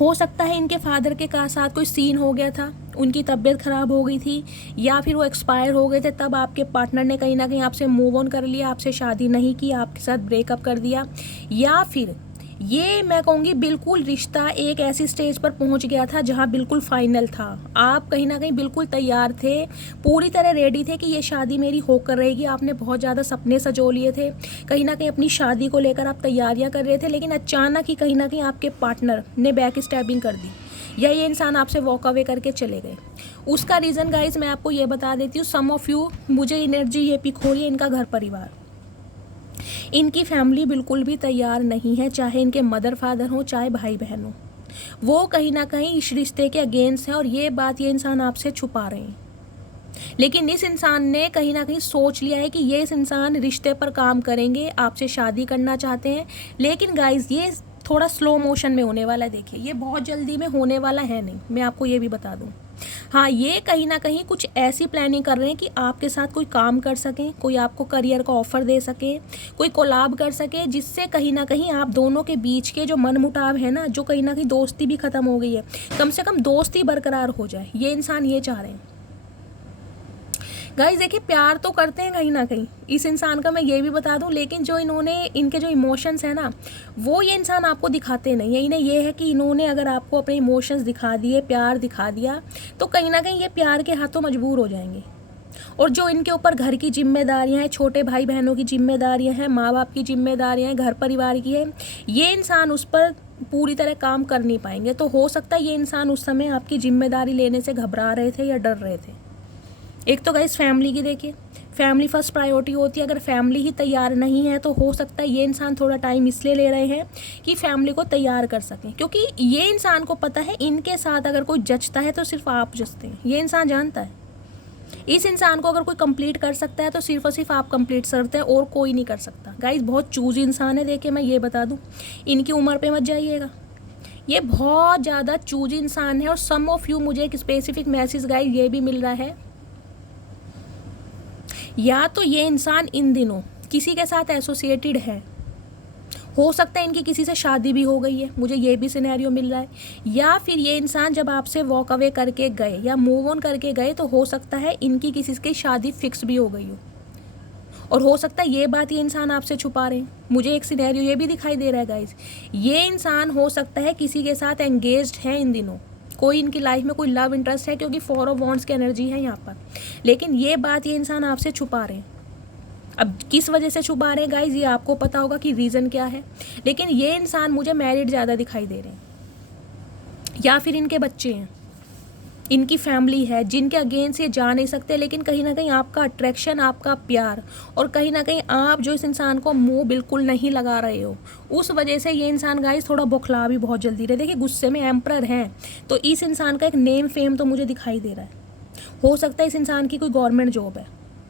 हो सकता है इनके फादर के साथ कोई सीन हो गया था, उनकी तबीयत ख़राब हो गई थी, या फिर वो एक्सपायर हो गए थे, तब आपके पार्टनर ने कहीं ना कहीं आपसे मूव ऑन कर लिया, आपसे शादी नहीं की, आपके साथ ब्रेकअप कर दिया। या फिर ये मैं कहूँगी बिल्कुल रिश्ता एक ऐसी स्टेज पर पहुँच गया था जहाँ बिल्कुल फाइनल था, आप कहीं ना कहीं बिल्कुल तैयार थे, पूरी तरह रेडी थे कि ये शादी मेरी होकर रहेगी, आपने बहुत ज़्यादा सपने सजो लिए थे, कहीं ना कहीं अपनी शादी को लेकर आप तैयारियाँ कर रहे थे, लेकिन अचानक ही कहीं ना कहीं आपके पार्टनर ने बैक स्टैबिंग कर दी, या ये इंसान आपसे वॉक अवे करके चले गए। उसका रीज़न गाइज मैं आपको ये बता देती हूँ, सम ऑफ यू मुझे एनर्जी ये पिक हो रही है, इनका घर परिवार, इनकी फैमिली बिल्कुल भी तैयार नहीं है, चाहे इनके मदर फादर हो चाहे भाई बहन हो, वो कहीं ना कहीं इस रिश्ते के अगेंस्ट हैं, और ये बात ये इंसान आपसे छुपा रहे हैं। लेकिन इस इंसान ने कहीं ना कहीं सोच लिया है कि ये इस इंसान रिश्ते पर काम करेंगे, आपसे शादी करना चाहते हैं, लेकिन गाइज ये थोड़ा स्लो मोशन में होने वाला है। देखिए ये बहुत जल्दी में होने वाला है नहीं, मैं आपको ये भी बता दूं। हाँ, ये कहीं ना कहीं कुछ ऐसी प्लानिंग कर रहे हैं कि आपके साथ कोई काम कर सकें, कोई आपको करियर का ऑफर दे सके, कोई कोलाब कर सके, जिससे कहीं ना कहीं आप दोनों के बीच के जो मनमुटाव है ना, जो कहीं ना कहीं दोस्ती भी ख़त्म हो गई है, कम से कम दोस्ती बरकरार हो जाए, ये इंसान ये चाह रहे हैं। गाइस देखिए प्यार तो करते हैं कहीं ना कहीं इस इंसान का, मैं ये भी बता दूं, लेकिन जो इन्होंने इनके जो इमोशंस हैं ना, वो ये इंसान आपको दिखाते नहीं है। इन्हें ये है कि इन्होंने अगर आपको अपने इमोशंस दिखा दिए, प्यार दिखा दिया, तो कहीं ना कहीं ये प्यार के हाथों मजबूर हो जाएंगे। और जो इनके ऊपर घर की जिम्मेदारियां हैं, छोटे भाई बहनों की जिम्मेदारियां हैं, माँ बाप की जिम्मेदारियां हैं, घर परिवार की है, ये इंसान उस पर पूरी तरह काम कर नहीं पाएंगे। तो हो सकता है ये इंसान उस समय आपकी जिम्मेदारी लेने से घबरा रहे थे या डर रहे थे। एक तो गाइस फैमिली की देखिए, फैमिली फर्स्ट प्रायोरिटी होती है, अगर फैमिली ही तैयार नहीं है तो हो सकता है ये इंसान थोड़ा टाइम इसलिए ले रहे हैं कि फैमिली को तैयार कर सकें, क्योंकि ये इंसान को पता है इनके साथ अगर कोई जचता है तो सिर्फ आप जचते हैं, ये इंसान जानता है। इस इंसान को अगर कोई कंप्लीट कर सकता है तो सिर्फ और सिर्फ आप कंप्लीट करते हैं, और कोई नहीं कर सकता। गाइस बहुत चूजी इंसान है, देखिए मैं ये बता दूं, इनकी उम्र पे मत जाइएगा, ये बहुत ज़्यादा चूजी इंसान है। और सम ऑफ यू मुझे एक स्पेसिफिक मैसेज गाइस ये भी मिल रहा है, या तो ये इंसान इन दिनों किसी के साथ एसोसिएटेड है, हो सकता है इनकी किसी से शादी भी हो गई है, मुझे ये भी सिनेरियो मिल रहा है, या फिर ये इंसान जब आपसे वॉक अवे करके गए या मूव ऑन करके गए तो हो सकता है इनकी किसी की शादी फिक्स भी हो गई हो, और हो सकता है ये बात ये इंसान आपसे छुपा रहे हैं। मुझे एक सिनेरियो ये भी दिखाई दे रहा है गाइज, ये इंसान हो सकता है किसी के साथ एंगेज्ड है इन दिनों, कोई इनकी लाइफ में कोई लव इंटरेस्ट है, क्योंकि 4 ऑफ वॉन्ड्स की एनर्जी है यहाँ पर, लेकिन ये बात ये इंसान आपसे छुपा रहे हैं। अब किस वजह से छुपा रहे हैं गाइज, ये आपको पता होगा कि रीज़न क्या है, लेकिन ये इंसान मुझे मैरिड ज़्यादा दिखाई दे रहे हैं, या फिर इनके बच्चे हैं, इनकी फैमिली है जिनके अगेंस्ट ये जा नहीं सकते, लेकिन कहीं ना कहीं आपका अट्रैक्शन, आपका प्यार, और कहीं ना कहीं आप जो इस इंसान को मुंह बिल्कुल नहीं लगा रहे हो, उस वजह से ये इंसान गाइस थोड़ा बौखला भी बहुत जल्दी रहे। देखिए गुस्से में एम्परर हैं, तो इस इंसान का एक नेम फेम तो मुझे दिखाई दे रहा है। हो सकता है इस इंसान की कोई गवर्नमेंट जॉब है,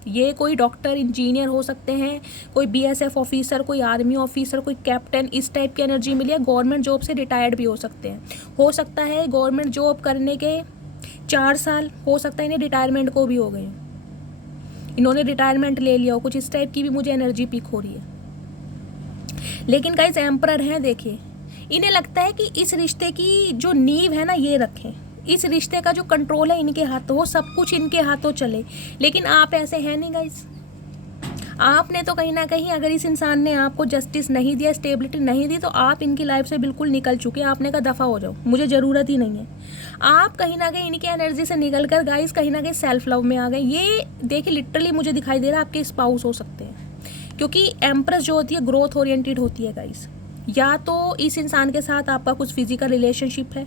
ये कोई डॉक्टर इंजीनियर हो सकते हैं, कोई BSF ऑफिसर, कोई आर्मी ऑफिसर, कोई कैप्टन, इस टाइप की एनर्जी मिली है। गवर्नमेंट जॉब से रिटायर्ड भी हो सकते हैं, हो सकता है गवर्नमेंट जॉब करने के 4 साल, हो सकता है इन्हें रिटायरमेंट को भी हो गए, इन्होंने रिटायरमेंट ले लिया हो, कुछ इस टाइप की भी मुझे एनर्जी पिक हो रही है। लेकिन गाइस एम्परर हैं, देखिए इन्हें लगता है कि इस रिश्ते की जो नींव है ना ये रखें, इस रिश्ते का जो कंट्रोल है इनके हाथों हो, सब कुछ इनके हाथों चले। लेकिन आप ऐसे हैं नहीं गाइस, आपने तो कहीं ना कहीं अगर इस इंसान ने आपको जस्टिस नहीं दिया, स्टेबिलिटी नहीं दी, तो आप इनकी लाइफ से बिल्कुल निकल चुके हैं। आपने कहा दफ़ा हो जाओ, मुझे ज़रूरत ही नहीं है। आप कहीं ना कहीं इनकी एनर्जी से निकल कर गाइस कहीं ना कहीं सेल्फ लव में आ गए। ये देखिए लिटरली मुझे दिखाई दे रहा है आपके स्पाउस हो सकते हैं, क्योंकि एम्प्रेस जो होती है ग्रोथ ओरिएंटेड होती है गाइस। या तो इस इंसान के साथ आपका कुछ फिजिकल रिलेशनशिप है,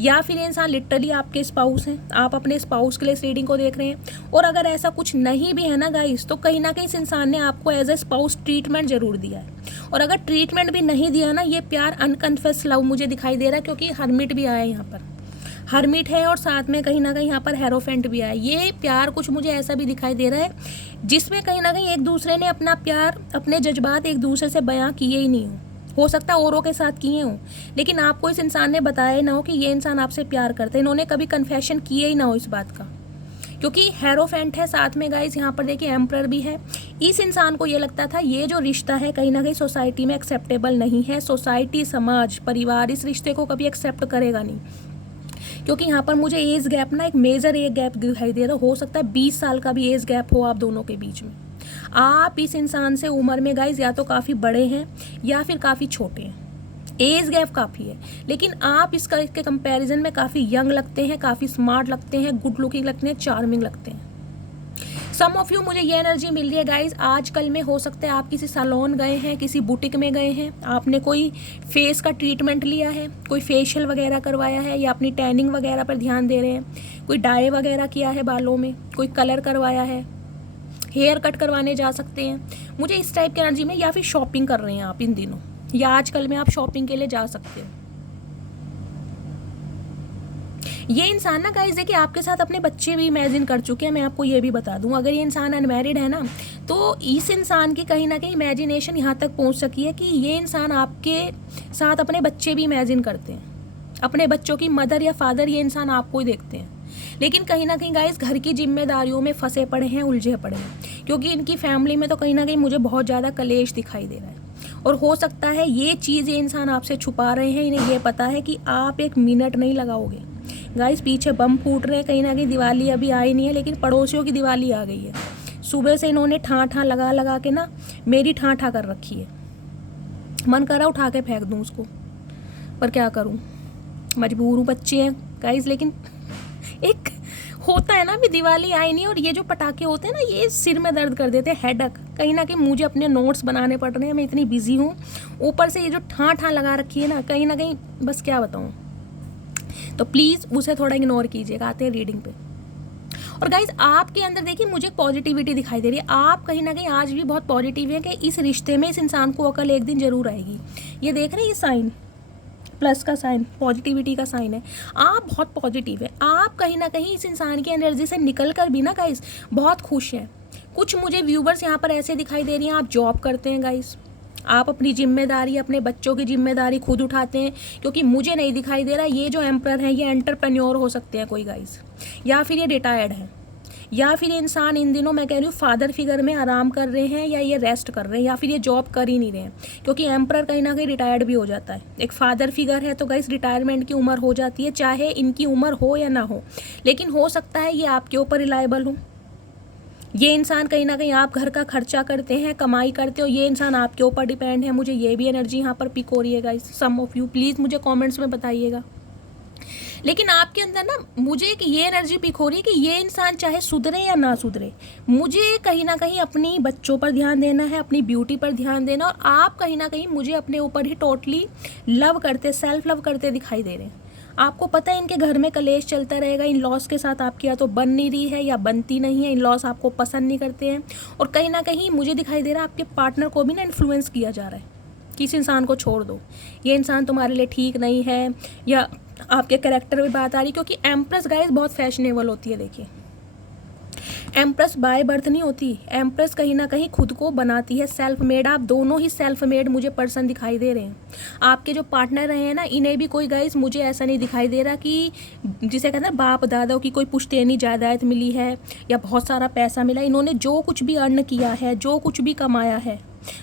या फिर ये इंसान लिटरली आपके स्पाउस हैं, आप अपने स्पाउस के लिए इस रीडिंग को देख रहे हैं। और अगर ऐसा कुछ नहीं भी है ना गाइस, तो कहीं ना कहीं इस इंसान ने आपको एज ए स्पाउस ट्रीटमेंट जरूर दिया है। और अगर ट्रीटमेंट भी नहीं दिया ना, ये प्यार अनकन्फेस लव मुझे दिखाई दे रहा है, क्योंकि हरमिट भी आया है यहाँ पर, हरमिट है और साथ में कहीं ना कहीं यहाँ पर हेरोफेंट भी आया है। ये प्यार कुछ मुझे ऐसा भी दिखाई दे रहा है जिसमें कहीं ना कहीं एक दूसरे ने अपना प्यार, अपने जज्बात एक दूसरे से बयां किए ही नहीं हो सकता औरों के साथ किए हों, लेकिन आपको इस इंसान ने बताया ही ना हो कि ये इंसान आपसे प्यार करते हैं। इन्होंने कभी कन्फेशन किए ही ना हो इस बात का, क्योंकि हेरोफेंट है साथ में गाइस, यहाँ पर देखिए एम्परर भी है। इस इंसान को ये लगता था ये जो रिश्ता है कहीं ना कहीं सोसाइटी में एक्सेप्टेबल नहीं है, सोसाइटी, समाज, परिवार इस रिश्ते को कभी एक्सेप्ट करेगा नहीं। क्योंकि यहाँ पर मुझे एज गैप ना, एक मेजर एज गैप दिखाई दे रहा, हो सकता है 20 साल का भी एज गैप हो आप दोनों के बीच में। आप इस इंसान से उम्र में गाइस या तो काफ़ी बड़े हैं या फिर काफ़ी छोटे हैं, एज गैप काफ़ी है, लेकिन आप इसके कंपैरिजन में काफ़ी यंग लगते हैं, काफ़ी स्मार्ट लगते हैं, गुड लुकिंग लगते हैं, चार्मिंग लगते हैं। सम ऑफ यू मुझे ये एनर्जी मिल रही है गाइज, आजकल में हो सकता है आप किसी सैलून गए हैं, किसी बुटीक में गए हैं, आपने कोई फेस का ट्रीटमेंट लिया है, कोई फेशियल वगैरह करवाया है, या अपनी टैनिंग वगैरह पर ध्यान दे रहे हैं, कोई डाई वगैरह किया है बालों में, कोई कलर करवाया है, हेयर कट करवाने जा सकते हैं मुझे इस टाइप की एनर्जी में, या फिर शॉपिंग कर रहे हैं आप इन दिनों, या आजकल में आप शॉपिंग के लिए जा सकते हो। ये इंसान ना गाइस देखिए आपके साथ अपने बच्चे भी इमेजिन कर चुके हैं। मैं आपको ये भी बता दूं, अगर ये इंसान अनमैरिड है ना, तो इस इंसान की कहीं ना कहीं इमेजिनेशन यहाँ तक पहुँच सकी है कि ये इंसान आपके साथ अपने बच्चे भी इमेजिन करते हैं, अपने बच्चों की मदर या फादर ये इंसान आपको ही देखते हैं। लेकिन कहीं ना कहीं गाइस घर की जिम्मेदारियों में फंसे पड़े हैं, उलझे पड़े हैं, क्योंकि इनकी फैमिली में तो कहीं ना कहीं मुझे बहुत ज़्यादा कलेश दिखाई दे रहा है। और हो सकता है ये चीज़ ये इंसान आपसे छुपा रहे हैं, इन्हें ये पता है कि आप एक मिनट नहीं लगाओगे। गाइस पीछे बम फूट रहे हैं, कहीं ना कहीं दिवाली अभी आई नहीं है, लेकिन पड़ोसियों की दिवाली आ गई है। सुबह से इन्होंने ठां लगा लगा के ना मेरी ठां कर रखी है, मन करा उठा के फेंक दूँ उसको, पर क्या करूँ, मजबूर हूँ, बच्चे हैं गाइस। लेकिन एक होता है ना, अभी दिवाली आई नहीं और ये जो पटाखे होते हैं ना ये सिर में दर्द कर देते हैं, हेडक। कहीं ना कहीं मुझे अपने नोट्स बनाने पड़ रहे हैं, मैं इतनी बिजी हूँ, ऊपर से ये जो ठां लगा रखी है ना कहीं बस क्या बताऊँ। तो प्लीज़ उसे थोड़ा इग्नोर कीजिएगा, आते हैं रीडिंग पे। और गाइज आपके अंदर देखिए मुझे पॉजिटिविटी दिखाई दे रही है, आप कहीं ना कहीं आज भी बहुत पॉजिटिव हैं कि इस रिश्ते में इस इंसान को अकल एक दिन जरूर आएगी। ये देख रहे हैं, ये साइन प्लस का साइन, पॉजिटिविटी का साइन है, आप बहुत पॉजिटिव है। आप कहीं ना कहीं इस इंसान की एनर्जी से निकल कर भी ना गाइस बहुत खुश हैं। कुछ मुझे व्यूवर्स यहाँ पर ऐसे दिखाई दे रही हैं, आप जॉब करते हैं गाइस, आप अपनी जिम्मेदारी, अपने बच्चों की जिम्मेदारी खुद उठाते हैं, क्योंकि मुझे नहीं दिखाई दे रहा ये जो एम्परर है ये एंटरप्रेन्योर हो सकते हैं कोई गाइस, या फिर ये रिटायर्ड है, या फिर ये इंसान इन दिनों मैं कह रही हूँ फादर फिगर में आराम कर रहे हैं, या ये रेस्ट कर रहे हैं, या फिर ये जॉब कर ही नहीं रहे हैं, क्योंकि एम्परर कहीं ना कहीं रिटायर्ड भी हो जाता है। एक फादर फिगर है तो गाइस रिटायरमेंट की उम्र हो जाती है, चाहे इनकी उम्र हो या ना हो, लेकिन हो सकता है ये आपके ऊपर रिलायबल हो। ये इंसान कहीं ना कहीं आप घर का खर्चा करते हैं, कमाई करते हो, ये इंसान आपके ऊपर डिपेंड है। मुझे ये भी एनर्जी यहाँ पर पिक हो रही है guys, some of you please मुझे कमेंट्स में बताइएगा। लेकिन आपके अंदर ना मुझे एक ये एनर्जी पिक हो रही है कि ये इंसान चाहे सुधरे या ना सुधरे, मुझे कहीं ना कहीं अपनी बच्चों पर ध्यान देना है, अपनी ब्यूटी पर ध्यान देना, और आप कहीं ना कहीं मुझे अपने ऊपर ही टोटली लव करते, सेल्फ लव करते दिखाई दे रहे हैं। आपको पता है इनके घर में कलेश चलता रहेगा, इन लॉस के साथ आपकी या तो बन नहीं रही है या बनती नहीं है, इन लॉस आपको पसंद नहीं करते हैं, और कहीं ना कहीं मुझे दिखाई दे रहा है आपके पार्टनर को भी ना इन्फ्लुएंस किया जा रहा है कि इस इंसान को छोड़ दो, ये इंसान तुम्हारे लिए ठीक नहीं है, या आपके कैरेक्टर में बात आ रही, क्योंकि एम्प्रेस गाइस बहुत फैशनेबल होती है। देखिए एम्प्रेस बाय बर्थ नहीं होती, एम्प्रेस कहीं ना कहीं खुद को बनाती है, सेल्फ मेड। आप दोनों ही सेल्फ मेड मुझे पर्सन दिखाई दे रहे हैं। आपके जो पार्टनर रहे हैं ना, इन्हें भी कोई गाइस मुझे ऐसा नहीं दिखाई दे रहा कि जिसे कहते हैं बाप दादाओं की कोई पुश्तैनी जायदाद मिली है या बहुत सारा पैसा मिला। इन्होंने जो कुछ भी अर्न किया है, जो कुछ भी कमाया है,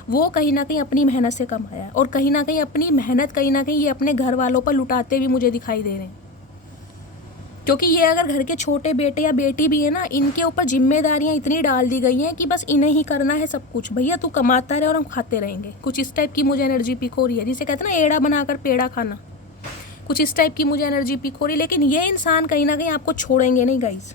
वो कहीं ना कहीं अपनी मेहनत से कमाया है, और कहीं ना कहीं अपनी मेहनत कहीं ना कहीं ये अपने घर वालों पर लुटाते भी मुझे दिखाई दे रहे हैं। क्योंकि ये अगर घर के छोटे बेटे या बेटी भी है ना, इनके ऊपर जिम्मेदारियां इतनी डाल दी गई हैं कि बस इन्हें ही करना है सब कुछ, भैया तू कमाता रहे और हम खाते रहेंगे। कुछ इस टाइप की मुझे एनर्जी पिक हो रही है, जिसे कहते हैं ना एड़ा बनाकर पेड़ा खाना, कुछ इस टाइप की मुझे एनर्जी पिक हो रही है। लेकिन ये इंसान कहीं ना कहीं आपको छोड़ेंगे नहीं गाइस,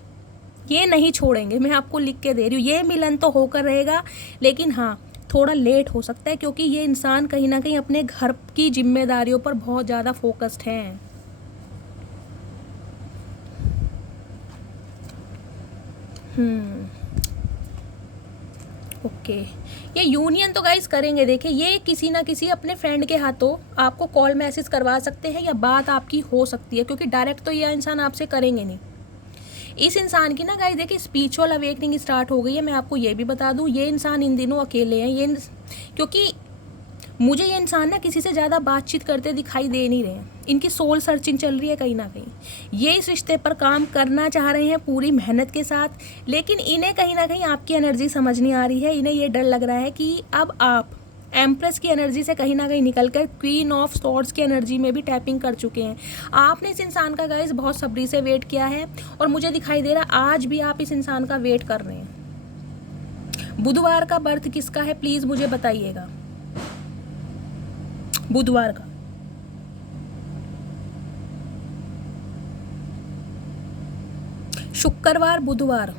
ये नहीं छोड़ेंगे, मैं आपको लिख के दे रही हूँ। ये मिलन तो होकर रहेगा, लेकिन हाँ थोड़ा लेट हो सकता है, क्योंकि ये इंसान कहीं ना कहीं अपने घर की जिम्मेदारियों पर बहुत ज़्यादा फोकस्ड है। ओके, ये यूनियन तो गाइस करेंगे। देखिए ये किसी ना किसी अपने फ्रेंड के हाथों आपको कॉल मैसेज करवा सकते हैं, या बात आपकी हो सकती है, क्योंकि डायरेक्ट तो ये इंसान आपसे करेंगे नहीं। इस इंसान की ना गाइस देखिए स्पिरिचुअल अवेकनिंग स्टार्ट हो गई है। मैं आपको ये भी बता दूं, ये इंसान इन दिनों अकेले हैं, ये क्योंकि मुझे ये इंसान ना किसी से ज़्यादा बातचीत करते दिखाई दे नहीं रहे हैं। इनकी सोल सर्चिंग चल रही है कहीं ना कहीं। ये इस रिश्ते पर काम करना चाह रहे हैं पूरी मेहनत के साथ, लेकिन इन्हें कहीं ना कहीं आपकी एनर्जी समझ नहीं आ रही है। इन्हें ये डर लग रहा है कि अब आप एम्प्रेस की एनर्जी से कहीं ना कहीं निकलकर क्वीन ऑफ स्वॉर्ड्स की एनर्जी में भी टैपिंग कर चुके हैं। आपने इस इंसान का गाइस बहुत सब्री से वेट किया है और मुझे दिखाई दे रहा आज भी आप इस इंसान का वेट कर रहे हैं। बुधवार का बर्थ किसका है प्लीज़ मुझे बताइएगा। बुधवार का, शुक्रवार, बुधवार,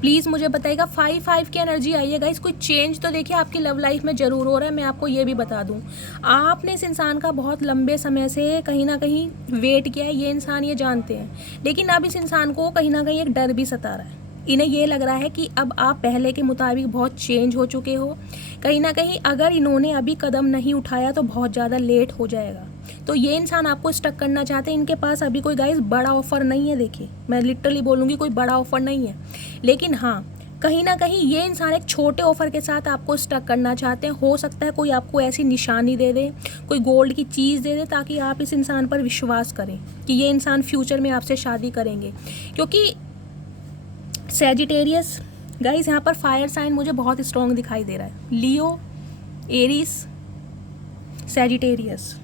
प्लीज़ मुझे बताइएगा। 5 की एनर्जी आई है गाइस। कोई चेंज तो देखिए आपकी लव लाइफ में ज़रूर हो रहा है। मैं आपको ये भी बता दूं, आपने इस इंसान का बहुत लंबे समय से कहीं ना कहीं वेट किया है। ये इंसान ये जानते हैं, लेकिन अब इस इंसान को कहीं ना कहीं एक डर भी सता रहा है। इन्हें ये लग रहा है कि अब आप पहले के मुताबिक बहुत चेंज हो चुके हो। कहीं ना कहीं अगर इन्होंने अभी कदम नहीं उठाया तो बहुत ज़्यादा लेट हो जाएगा। तो ये इंसान आपको स्टक करना चाहते हैं। इनके पास अभी कोई गाइस बड़ा ऑफर नहीं है। देखिए मैं लिटरली बोलूँगी कोई बड़ा ऑफर नहीं है, लेकिन हाँ कहीं ना कहीं ये इंसान एक छोटे ऑफर के साथ आपको स्टक करना चाहते हैं। हो सकता है कोई आपको ऐसी निशानी दे दे, कोई गोल्ड की चीज़ दे दे, ताकि आप इस इंसान पर विश्वास करें कि ये इंसान फ्यूचर में आपसे शादी करेंगे। क्योंकि सैजिटेरियस गाइस यहाँ पर फायर साइन मुझे बहुत स्ट्रॉन्ग दिखाई दे रहा है। लियो, एरीज, सैजिटेरियस।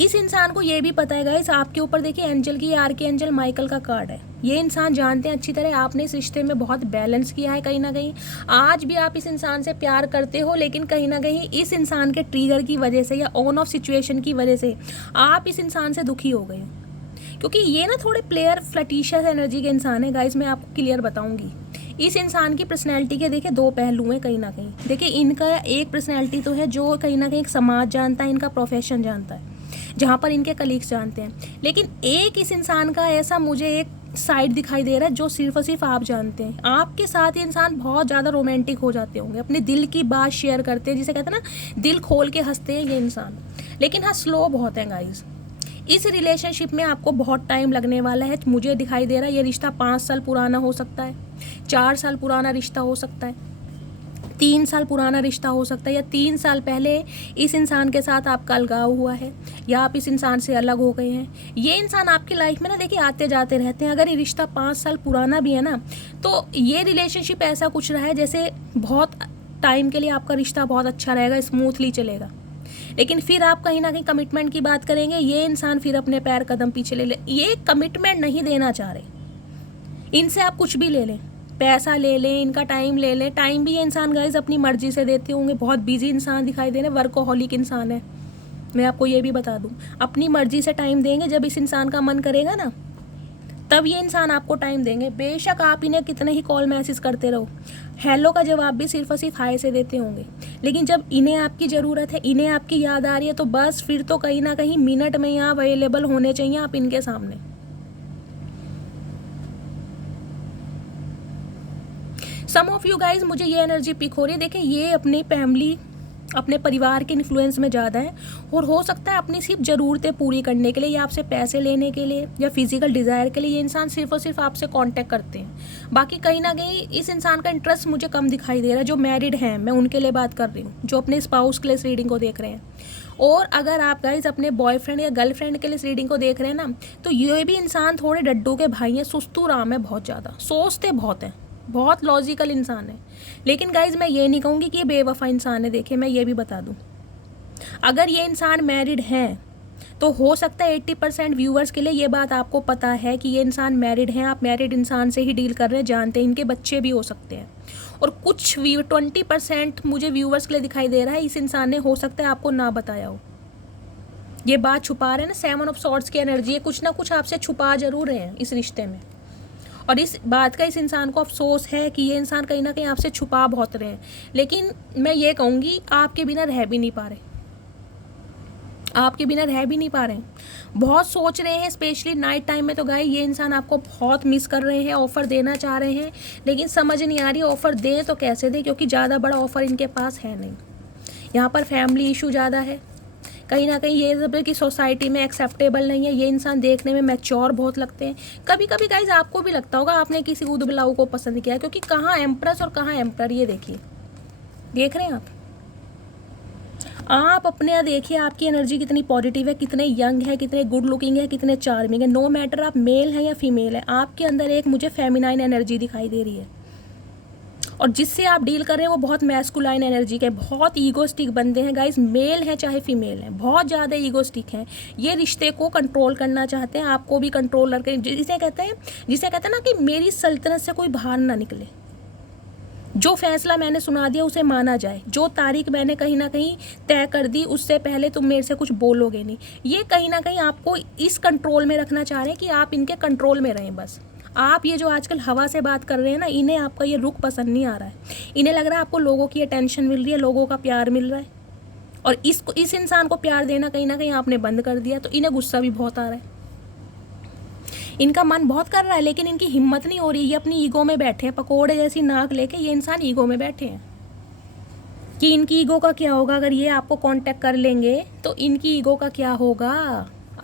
इस इंसान को ये भी पता है गाइस आपके ऊपर देखिए एंजल की, आर्के एंजल माइकल का कार्ड है। ये इंसान जानते हैं अच्छी तरह आपने इस रिश्ते में बहुत बैलेंस किया है। कहीं ना कहीं आज भी आप इस इंसान से प्यार करते हो, लेकिन कहीं ना कहीं इस इंसान के ट्रिगर की वजह से या ऑन ऑफ सिचुएशन की वजह से आप इस इंसान से दुखी हो गए। क्योंकि ये ना थोड़े प्लेयर फ्लटीशियस एनर्जी के इंसान है गाइस। मैं आपको क्लियर बताऊंगी, इस इंसान की पर्सनैलिटी के देखिए दो पहलू हैं कहीं ना कहीं। देखिए इनका एक पर्सनैलिटी तो है जो कहीं ना कहीं एक समाज जानता है, इनका प्रोफेशन जानता है, जहाँ पर इनके कलीग्स जानते हैं। लेकिन एक इस इंसान का ऐसा मुझे एक साइड दिखाई दे रहा है जो सिर्फ और सिर्फ आप जानते हैं। आपके साथ ये इंसान बहुत ज़्यादा रोमांटिक हो जाते होंगे, अपने दिल की बात शेयर करते हैं, जिसे कहते हैं ना दिल खोल के हंसते हैं ये इंसान। लेकिन हाँ स्लो बहुत है गाइस। इस रिलेशनशिप में आपको बहुत टाइम लगने वाला है। मुझे दिखाई दे रहा है ये रिश्ता 5 साल पुराना हो सकता है, 4 साल पुराना रिश्ता हो सकता है, 3 साल पुराना रिश्ता हो सकता है, या 3 साल पहले इस इंसान के साथ आपका अलगाव हुआ है या आप इस इंसान से अलग हो गए हैं। ये इंसान आपकी लाइफ में ना देखिए आते जाते रहते हैं। अगर ये रिश्ता 5 साल पुराना भी है ना, तो ये रिलेशनशिप ऐसा कुछ रहा है जैसे बहुत टाइम के लिए आपका रिश्ता बहुत अच्छा रहेगा, स्मूथली चलेगा। लेकिन फिर आप कहीं ना कहीं कमिटमेंट की बात करेंगे, ये इंसान फिर अपने पैर कदम पीछे ले ले। ये कमिटमेंट नहीं देना चाह रहे। इनसे आप कुछ भी ले लें, पैसा ले लें, इनका टाइम ले लें। टाइम भी ये इंसान गाइस अपनी मर्जी से देते होंगे। बहुत बिजी इंसान दिखाई दे रहे हैं, वर्कोहॉलिक इंसान है। मैं आपको ये भी बता दूं, अपनी मर्जी से टाइम देंगे। जब इस इंसान का मन करेगा ना, तब ये इंसान आपको टाइम देंगे। बेशक आप इन्हें कितने ही कॉल मैसेज करते रहो, हेलो का जवाब भी सिर्फ और सिर्फ हाय से देते होंगे। लेकिन जब इन्हें आपकी ज़रूरत है, इन्हें आपकी याद आ रही है, तो बस फिर तो कहीं ना कहीं मिनट में यहाँ अवेलेबल होने चाहिए आप इनके सामने। सम ऑफ यू गाइज मुझे ये एनर्जी पिक हो रही है। देखिए ये अपनी फैमिली, अपने परिवार के इन्फ्लुएंस में ज़्यादा है, और हो सकता है अपनी सिर्फ ज़रूरतें पूरी करने के लिए या आपसे पैसे लेने के लिए या फिजिकल डिज़ायर के लिए ये इंसान सिर्फ और सिर्फ आपसे कांटेक्ट करते हैं। बाकी कहीं ना कहीं इस इंसान का इंटरेस्ट मुझे कम दिखाई दे रहा है। जो मैरिड हैं, मैं उनके लिए बात कर रही हूँ, जो अपने स्पाउस के लिए इस रीडिंग को देख रहे हैं। और अगर आप गाइज अपने बॉयफ्रेंड या गर्लफ्रेंड के लिए इस रीडिंग को देख रहे हैं ना, तो ये भी इंसान थोड़े डड्डू के भाई हैं, सुस्तू राम है, बहुत ज़्यादा सोचते बहुत हैं, बहुत लॉजिकल इंसान है। लेकिन गाइज मैं ये नहीं कहूँगी कि ये बेवफा इंसान है। देखिए मैं ये भी बता दूँ, अगर ये इंसान मैरिड हैं तो हो सकता है 80% व्यूअर्स के लिए ये बात आपको पता है कि ये इंसान मैरिड हैं। आप मैरिड इंसान से ही डील कर रहे हैं, जानते हैं, इनके बच्चे भी हो सकते हैं। और कुछ 20% मुझे व्यूअर्स के लिए दिखाई दे रहा है इस इंसान ने हो सकता है आपको ना बताया हो। ये बात छुपा रहे हैं ना, 7 ऑफ सॉर्ड्स की एनर्जी है, कुछ ना कुछ आपसे छुपा जरूर रहे हैं इस रिश्ते में। और इस बात का इस इंसान को अफसोस है कि ये इंसान कहीं ना कहीं आपसे छुपा बहुत रहे हैं। लेकिन मैं ये कहूँगी आपके बिना रह भी नहीं पा रहे, आपके बिना रह भी नहीं पा रहे हैं, बहुत सोच रहे हैं। स्पेशली नाइट टाइम में तो गाय ये इंसान आपको बहुत मिस कर रहे हैं, ऑफ़र देना चाह रहे हैं, लेकिन समझ नहीं आ रही ऑफ़र दें तो कैसे दें, क्योंकि ज़्यादा बड़ा ऑफ़र इनके पास है नहीं। यहाँ पर फैमिली इशू ज़्यादा है, कहीं ना कहीं ये सब कि सोसाइटी में एक्सेप्टेबल नहीं है। ये इंसान देखने में मैच्योर बहुत लगते हैं। कभी कभी गाइज आपको भी लगता होगा आपने किसी उदबिलाऊ को पसंद किया, क्योंकि कहाँ एम्प्रेस और कहाँ एम्पर, ये देखिए, देख रहे हैं आप, आप अपने यहाँ देखिए आपकी एनर्जी कितनी पॉजिटिव है, कितने यंग है, कितने गुड लुकिंग है, कितने चार्मिंग है। नो मैटर आप मेल हैं या फीमेल है, आपके अंदर एक मुझे फेमिनाइन एनर्जी दिखाई दे रही है। और जिससे आप डील कर रहे हैं वो बहुत मैस्कुलाइन एनर्जी के, बहुत ईगोस्टिक बंदे हैं गाइस, मेल हैं चाहे फीमेल हैं, बहुत ज़्यादा ईगोस्टिक हैं। ये रिश्ते को कंट्रोल करना चाहते हैं, आपको भी कंट्रोल करके, जिसे कहते हैं ना कि मेरी सल्तनत से कोई बाहर ना निकले, जो फैसला मैंने सुना दिया उसे माना जाए, जो तारीख मैंने कहीं ना कहीं तय कर दी उससे पहले तुम मेरे से कुछ बोलोगे नहीं। ये कहीं ना कहीं आपको इस कंट्रोल में रखना चाह रहे हैं कि आप इनके कंट्रोल में रहें बस। आप ये जो आजकल हवा से बात कर रहे हैं ना, इन्हें आपका ये रुख पसंद नहीं आ रहा है। इन्हें लग रहा है आपको लोगों की अटेंशन मिल रही है, लोगों का प्यार मिल रहा है, और इस इंसान को प्यार देना कहीं ना कहीं आपने बंद कर दिया, तो इन्हें गुस्सा भी बहुत आ रहा है। इनका मन बहुत कर रहा है लेकिन इनकी हिम्मत नहीं हो रही, ये अपनी ईगो में बैठे हैं, पकोड़े जैसी नाक लेके ये इंसान ईगो में बैठे हैं कि इनकी ईगो का क्या होगा अगर ये आपको कांटेक्ट कर लेंगे, तो इनकी ईगो का क्या होगा।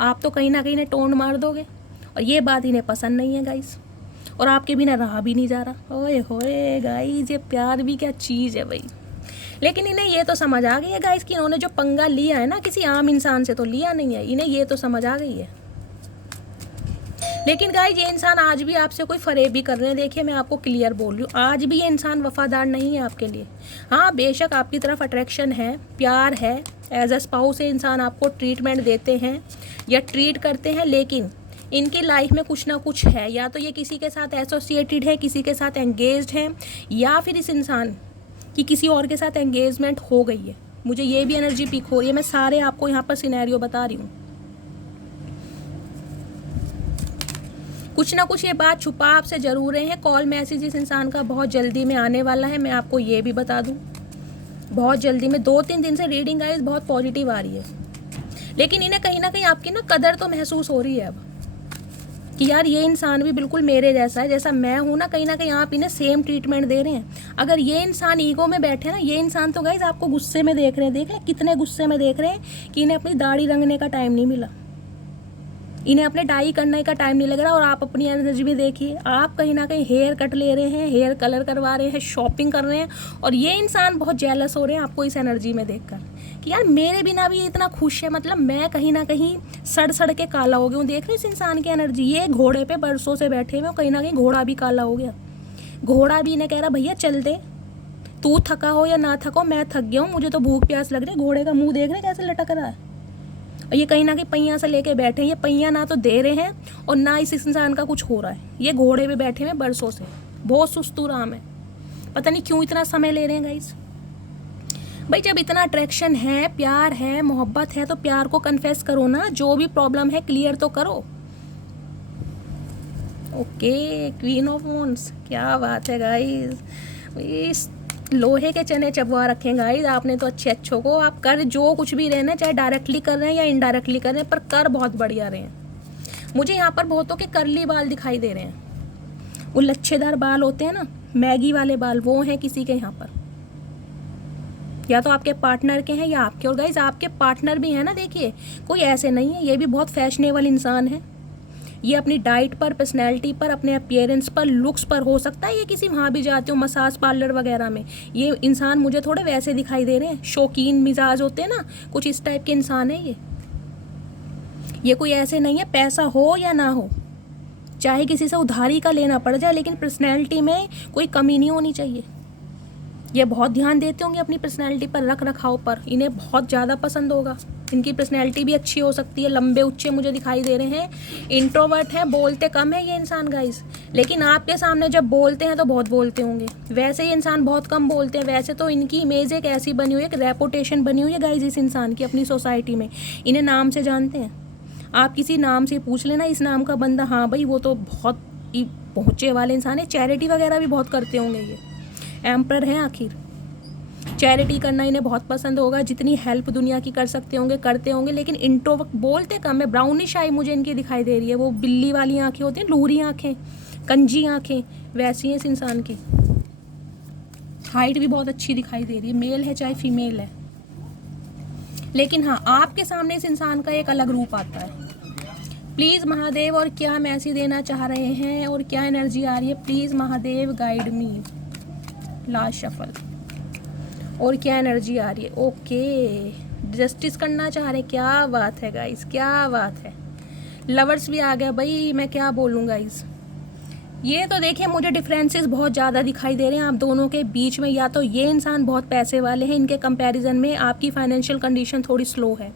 आप तो कहीं ना कहीं इन्हें टोन मार दोगे, और ये बात इन्हें पसंद नहीं है गाइस, और आपके बिना रहा भी नहीं जा रहा। ओए होए गाइस, ये प्यार भी क्या चीज़ है भाई। लेकिन इन्हें ये तो समझ आ गई है गाइस कि इन्होंने जो पंगा लिया है ना, किसी आम इंसान से तो लिया नहीं है, इन्हें ये तो समझ आ गई है। लेकिन गाइस ये इंसान आज भी आपसे कोई फरेबी कर रहे हैं, देखिए मैं आपको क्लियर बोल रही हूँ, आज भी ये इंसान वफादार नहीं है आपके लिए। हाँ बेशक आपकी तरफ अट्रैक्शन है, प्यार है, एज अ स्पाउस ये इंसान आपको ट्रीटमेंट देते हैं या ट्रीट करते हैं, लेकिन इनकी लाइफ में कुछ ना कुछ है, या तो ये किसी के साथ एसोसिएटेड है, किसी के साथ एंगेज्ड है, या फिर इस इंसान की किसी और के साथ एंगेजमेंट हो गई है। मुझे ये भी एनर्जी पिक हो रही है, मैं सारे आपको यहाँ पर सिनेरियो बता रही हूँ। कुछ ना कुछ ये बात छुपा आपसे जरूर रहे हैं। कॉल मैसेज इस इंसान का बहुत जल्दी में आने वाला है, मैं आपको ये भी बता दूं, बहुत जल्दी में। 2-3 दिन से रीडिंग गाइस बहुत पॉजिटिव आ रही है, लेकिन इन्हें कहीं ना कहीं आपकी ना कदर तो महसूस हो रही है अब कि यार ये इंसान भी बिल्कुल मेरे जैसा है, जैसा मैं हूँ ना कहीं आप इन्हें सेम ट्रीटमेंट दे रहे हैं। अगर ये इंसान ईगो में बैठे ना, ये इंसान तो गाइस आपको गुस्से में देख रहे हैं, देख रहे हैं कितने गुस्से में देख रहे हैं कि इन्हें अपनी दाढ़ी रंगने का टाइम नहीं मिला, इन्हें अपने डाई करने का टाइम नहीं लग रहा। और आप अपनी एनर्जी में देखिए, आप कहीं ना कहीं हेयर कट ले रहे हैं, हेयर कलर करवा रहे हैं, शॉपिंग कर रहे हैं, और ये इंसान बहुत जेलस हो रहे हैं आपको इस एनर्जी में देखकर कि यार मेरे बिना भी ये इतना खुश है, मतलब मैं कहीं ना कहीं सड़ के काला हो गया हूँ। देख रहे इस इंसान की एनर्जी, ये घोड़े पे बरसों से बैठे हुए, कहीं ना कहीं घोड़ा भी काला हो गया। घोड़ा भी इन्हें कह रहा भैया चल दे, तू थका हो या ना थका हो, मैं थक गया हूँ, मुझे तो भूख प्यास लग रही है। घोड़े का मुँह देख रहे कैसे लटक रहा है, और ये कहीं ना कहीं पहिया से लेके बैठे हैं। ये पहिया ना तो दे रहे हैं और ना इस इंसान का कुछ हो रहा है। ये घोड़े पे बैठे हुए बरसों से, बहुत सुस्तू राम है, पता नहीं क्यों इतना समय ले रहे हैं गाइस। भाई जब इतना अट्रैक्शन है, प्यार है, मोहब्बत है, तो प्यार को कन्फेस करो ना, जो भी प्रॉब्लम है क्लियर तो करो। ओके क्वीन ऑफ वॉन्ड्स, क्या बात है गाइस, लोहे के चने चबवा रखे गाइस आपने तो अच्छे को। आप कर जो कुछ भी रहे ना, चाहे डायरेक्टली कर रहे हैं या इनडायरेक्टली कर रहे हैं, पर कर बहुत बढ़िया रहे हैं। मुझे यहाँ पर बहुतों के करली बाल दिखाई दे रहे हैं, वो लच्छेदार बाल होते हैं ना, मैगी वाले बाल, वो हैं किसी के यहाँ पर, या तो आपके पार्टनर के हैं या आपके। और गाइस आपके पार्टनर भी हैं ना, देखिए कोई ऐसे नहीं है, ये भी बहुत फैशनेबल इंसान है। ये अपनी डाइट पर, पर्सनैलिटी पर, अपने अपीयरेंस पर, लुक्स पर, हो सकता है ये किसी वहाँ भी जाते हो मसाज पार्लर वगैरह में। ये इंसान मुझे थोड़े वैसे दिखाई दे रहे हैं, शौकीन मिजाज होते हैं ना, कुछ इस टाइप के इंसान है ये कोई ऐसे नहीं है, पैसा हो या ना हो, चाहे किसी से उधारी का लेना पड़ जाए, लेकिन पर्सनैलिटी में कोई कमी नहीं होनी चाहिए। ये बहुत ध्यान देते होंगे अपनी पर्सनैलिटी पर, रख रखाव पर, इन्हें बहुत ज़्यादा पसंद होगा। इनकी पर्सनैलिटी भी अच्छी हो सकती है, लंबे उच्चे मुझे दिखाई दे रहे हैं। इंट्रोवर्ट हैं, बोलते कम है ये इंसान गाइस, लेकिन आपके सामने जब बोलते हैं तो बहुत बोलते होंगे। वैसे ये इंसान बहुत कम बोलते हैं, वैसे तो इनकी इमेज एक ऐसी बनी हुई है, एक रेपुटेशन बनी हुई है गाइस इस इंसान की अपनी सोसाइटी में। इन्हें नाम से जानते हैं, आप किसी नाम से पूछ लेना इस नाम का बंदा, हाँ भाई वो तो बहुत ही पहुँचे वाले इंसान है। चैरिटी वगैरह भी बहुत करते होंगे, ये एम्पर हैं आखिर। चैरिटी करना इन्हें बहुत पसंद होगा, जितनी हेल्प दुनिया की कर सकते होंगे करते होंगे, लेकिन इंट्रोवर्ट, बोलते कम है। ब्राउनिश आई मुझे इनकी दिखाई दे रही है, वो बिल्ली वाली आंखें होती हैं, लूरी आंखें, कंजी आंखें, वैसी हैं इस इंसान की। हाइट भी बहुत अच्छी दिखाई दे रही है, मेल है चाहे फीमेल है। लेकिन हाँ आपके सामने इस इंसान का एक अलग रूप आता है। प्लीज़ महादेव, और क्या मैसेज देना चाह रहे हैं और क्या एनर्जी आ रही है, please Mahadev guide me. Last shuffle, और क्या एनर्जी आ रही है। ओके जस्टिस करना चाह रहे, क्या बात है गाइस, क्या बात है। लवर्स भी आ गया भाई, मैं क्या बोलूँ गाइस। ये तो देखिए मुझे डिफरेंसेस बहुत ज़्यादा दिखाई दे रहे हैं आप दोनों के बीच में। या तो ये इंसान बहुत पैसे वाले हैं, इनके कंपैरिजन में आपकी फाइनेंशियल कंडीशन थोड़ी स्लो है,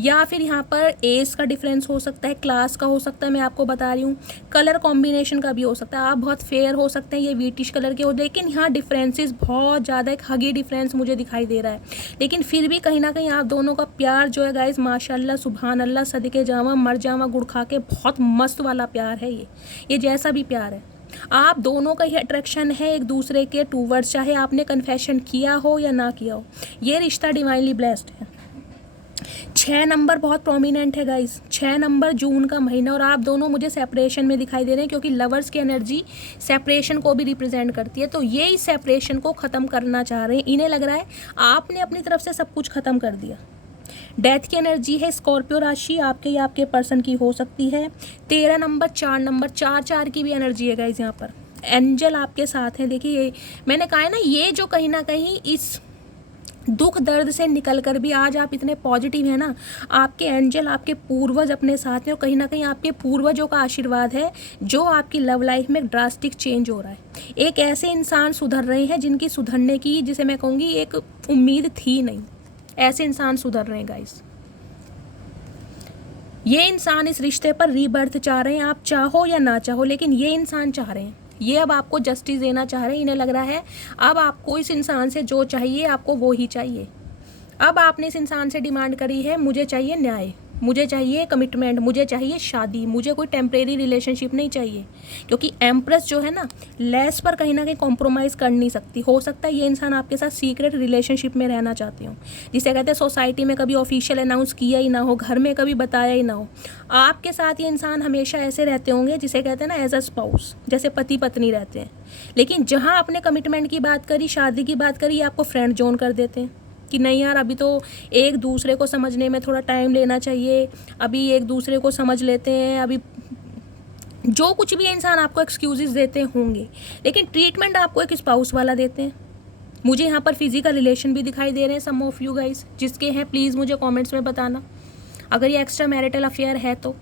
या फिर यहाँ पर एज का डिफरेंस हो सकता है, क्लास का हो सकता है, मैं आपको बता रही हूँ, कलर कॉम्बिनेशन का भी हो सकता है। आप बहुत फेयर हो सकते हैं, ये व्हीटिश कलर के हो, लेकिन यहाँ डिफरेंसेस बहुत ज़्यादा, एक हगी डिफरेंस मुझे दिखाई दे रहा है। लेकिन फिर भी कहीं ना कहीं आप दोनों का प्यार जो है गाइस, माशाल्लाह सुभान अल्लाह, सदके जावा मर जावा गुड़ खा के, बहुत मस्त वाला प्यार है ये जैसा भी प्यार है। आप दोनों का ही अट्रैक्शन है एक दूसरे के टूवर्ड्स, चाहे आपने कन्फेशन किया हो या ना किया हो, ये रिश्ता डिवाइनली ब्लेस्ड है। 6 नंबर बहुत प्रोमिनेंट है गाइस, 6 नंबर जून का महीना, और आप दोनों मुझे सेपरेशन में दिखाई दे रहे हैं, क्योंकि लवर्स की एनर्जी सेपरेशन को भी रिप्रेजेंट करती है। तो ये इस सेपरेशन को ख़त्म करना चाह रहे हैं। इन्हें लग रहा है आपने अपनी तरफ से सब कुछ ख़त्म कर दिया। डेथ की एनर्जी है, स्कॉर्पियो राशि आपके या आपके पर्सन की हो सकती है। 13 नंबर, 4 नंबर, 4 की भी एनर्जी है गाइस। यहाँ पर एंजल आपके साथ हैं। देखिए मैंने कहा है ना, ये जो कहीं ना कहीं इस दुख दर्द से निकल कर भी आज आप इतने पॉजिटिव हैं ना, आपके एंजल, आपके पूर्वज अपने साथ हैं, और कहीं ना कहीं आपके पूर्वजों का आशीर्वाद है जो आपकी लव लाइफ में ड्रास्टिक चेंज हो रहा है। एक ऐसे इंसान सुधर रहे हैं जिनकी सुधरने की, जिसे मैं कहूँगी, एक उम्मीद थी नहीं, ऐसे इंसान सुधर रहे हैं गाइस। ये इंसान इस रिश्ते पर रीबर्थ चाह रहे हैं, आप चाहो या ना चाहो, लेकिन ये इंसान चाह रहे हैं। ये अब आपको जस्टिस देना चाह रहे हैं। इन्हें लग रहा है अब आपको इस इंसान से जो चाहिए आपको वो ही चाहिए। अब आपने इस इंसान से डिमांड करी है, मुझे चाहिए न्याय, मुझे चाहिए कमिटमेंट, मुझे चाहिए शादी, मुझे कोई टेम्परेरी रिलेशनशिप नहीं चाहिए। क्योंकि एम्प्रेस जो है ना, लेस पर कहीं ना कहीं कॉम्प्रोमाइज़ कर नहीं सकती। हो सकता है ये इंसान आपके साथ सीक्रेट रिलेशनशिप में रहना चाहते हो, जिसे कहते हैं सोसाइटी में कभी ऑफिशियल अनाउंस किया ही ना हो, घर में कभी बताया ही ना हो। आपके साथ ये इंसान हमेशा ऐसे रहते होंगे जिसे कहते हैं ना एज अ स्पाउस, जैसे पति पत्नी रहते हैं। लेकिन जहाँ आपने कमिटमेंट की बात करी, शादी की बात करी, आपको फ्रेंड जोन कर देते हैं कि नहीं यार, अभी तो एक दूसरे को समझने में थोड़ा टाइम लेना चाहिए, अभी एक दूसरे को समझ लेते हैं, अभी जो कुछ भी इंसान आपको एक्सक्यूजेस देते होंगे, लेकिन ट्रीटमेंट आपको एक स्पाउस वाला देते हैं। मुझे यहाँ पर फिजिकल रिलेशन भी दिखाई दे रहे हैं सम ऑफ यू गाइस, जिसके हैं प्लीज़ मुझे कमेंट्स में बताना अगर ये एक्स्ट्रा मैरिटल अफेयर है तो।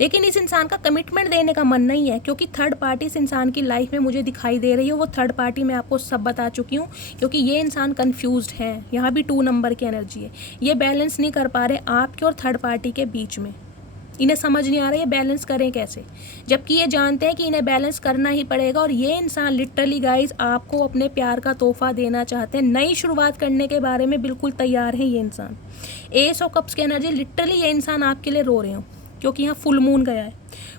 लेकिन इस इंसान का कमिटमेंट देने का मन नहीं है, क्योंकि थर्ड पार्टी इस इंसान की लाइफ में मुझे दिखाई दे रही है। वो थर्ड पार्टी मैं आपको सब बता चुकी हूँ, क्योंकि ये इंसान कंफ्यूज्ड है। यहाँ भी 2 नंबर की एनर्जी है, ये बैलेंस नहीं कर पा रहे आपके और थर्ड पार्टी के बीच में। इन्हें समझ नहीं आ रहा ये बैलेंस करें कैसे, जबकि ये जानते हैं कि इन्हें बैलेंस करना ही पड़ेगा। और ये इंसान लिटरली गाइज आपको अपने प्यार का तोहफा देना चाहते हैं, नई शुरुआत करने के बारे में बिल्कुल तैयार है ये इंसान। एस ऑफ कप्स की एनर्जी, लिटरली ये इंसान आपके लिए रो रहे हो, क्योंकि यहाँ फुल मून गया है।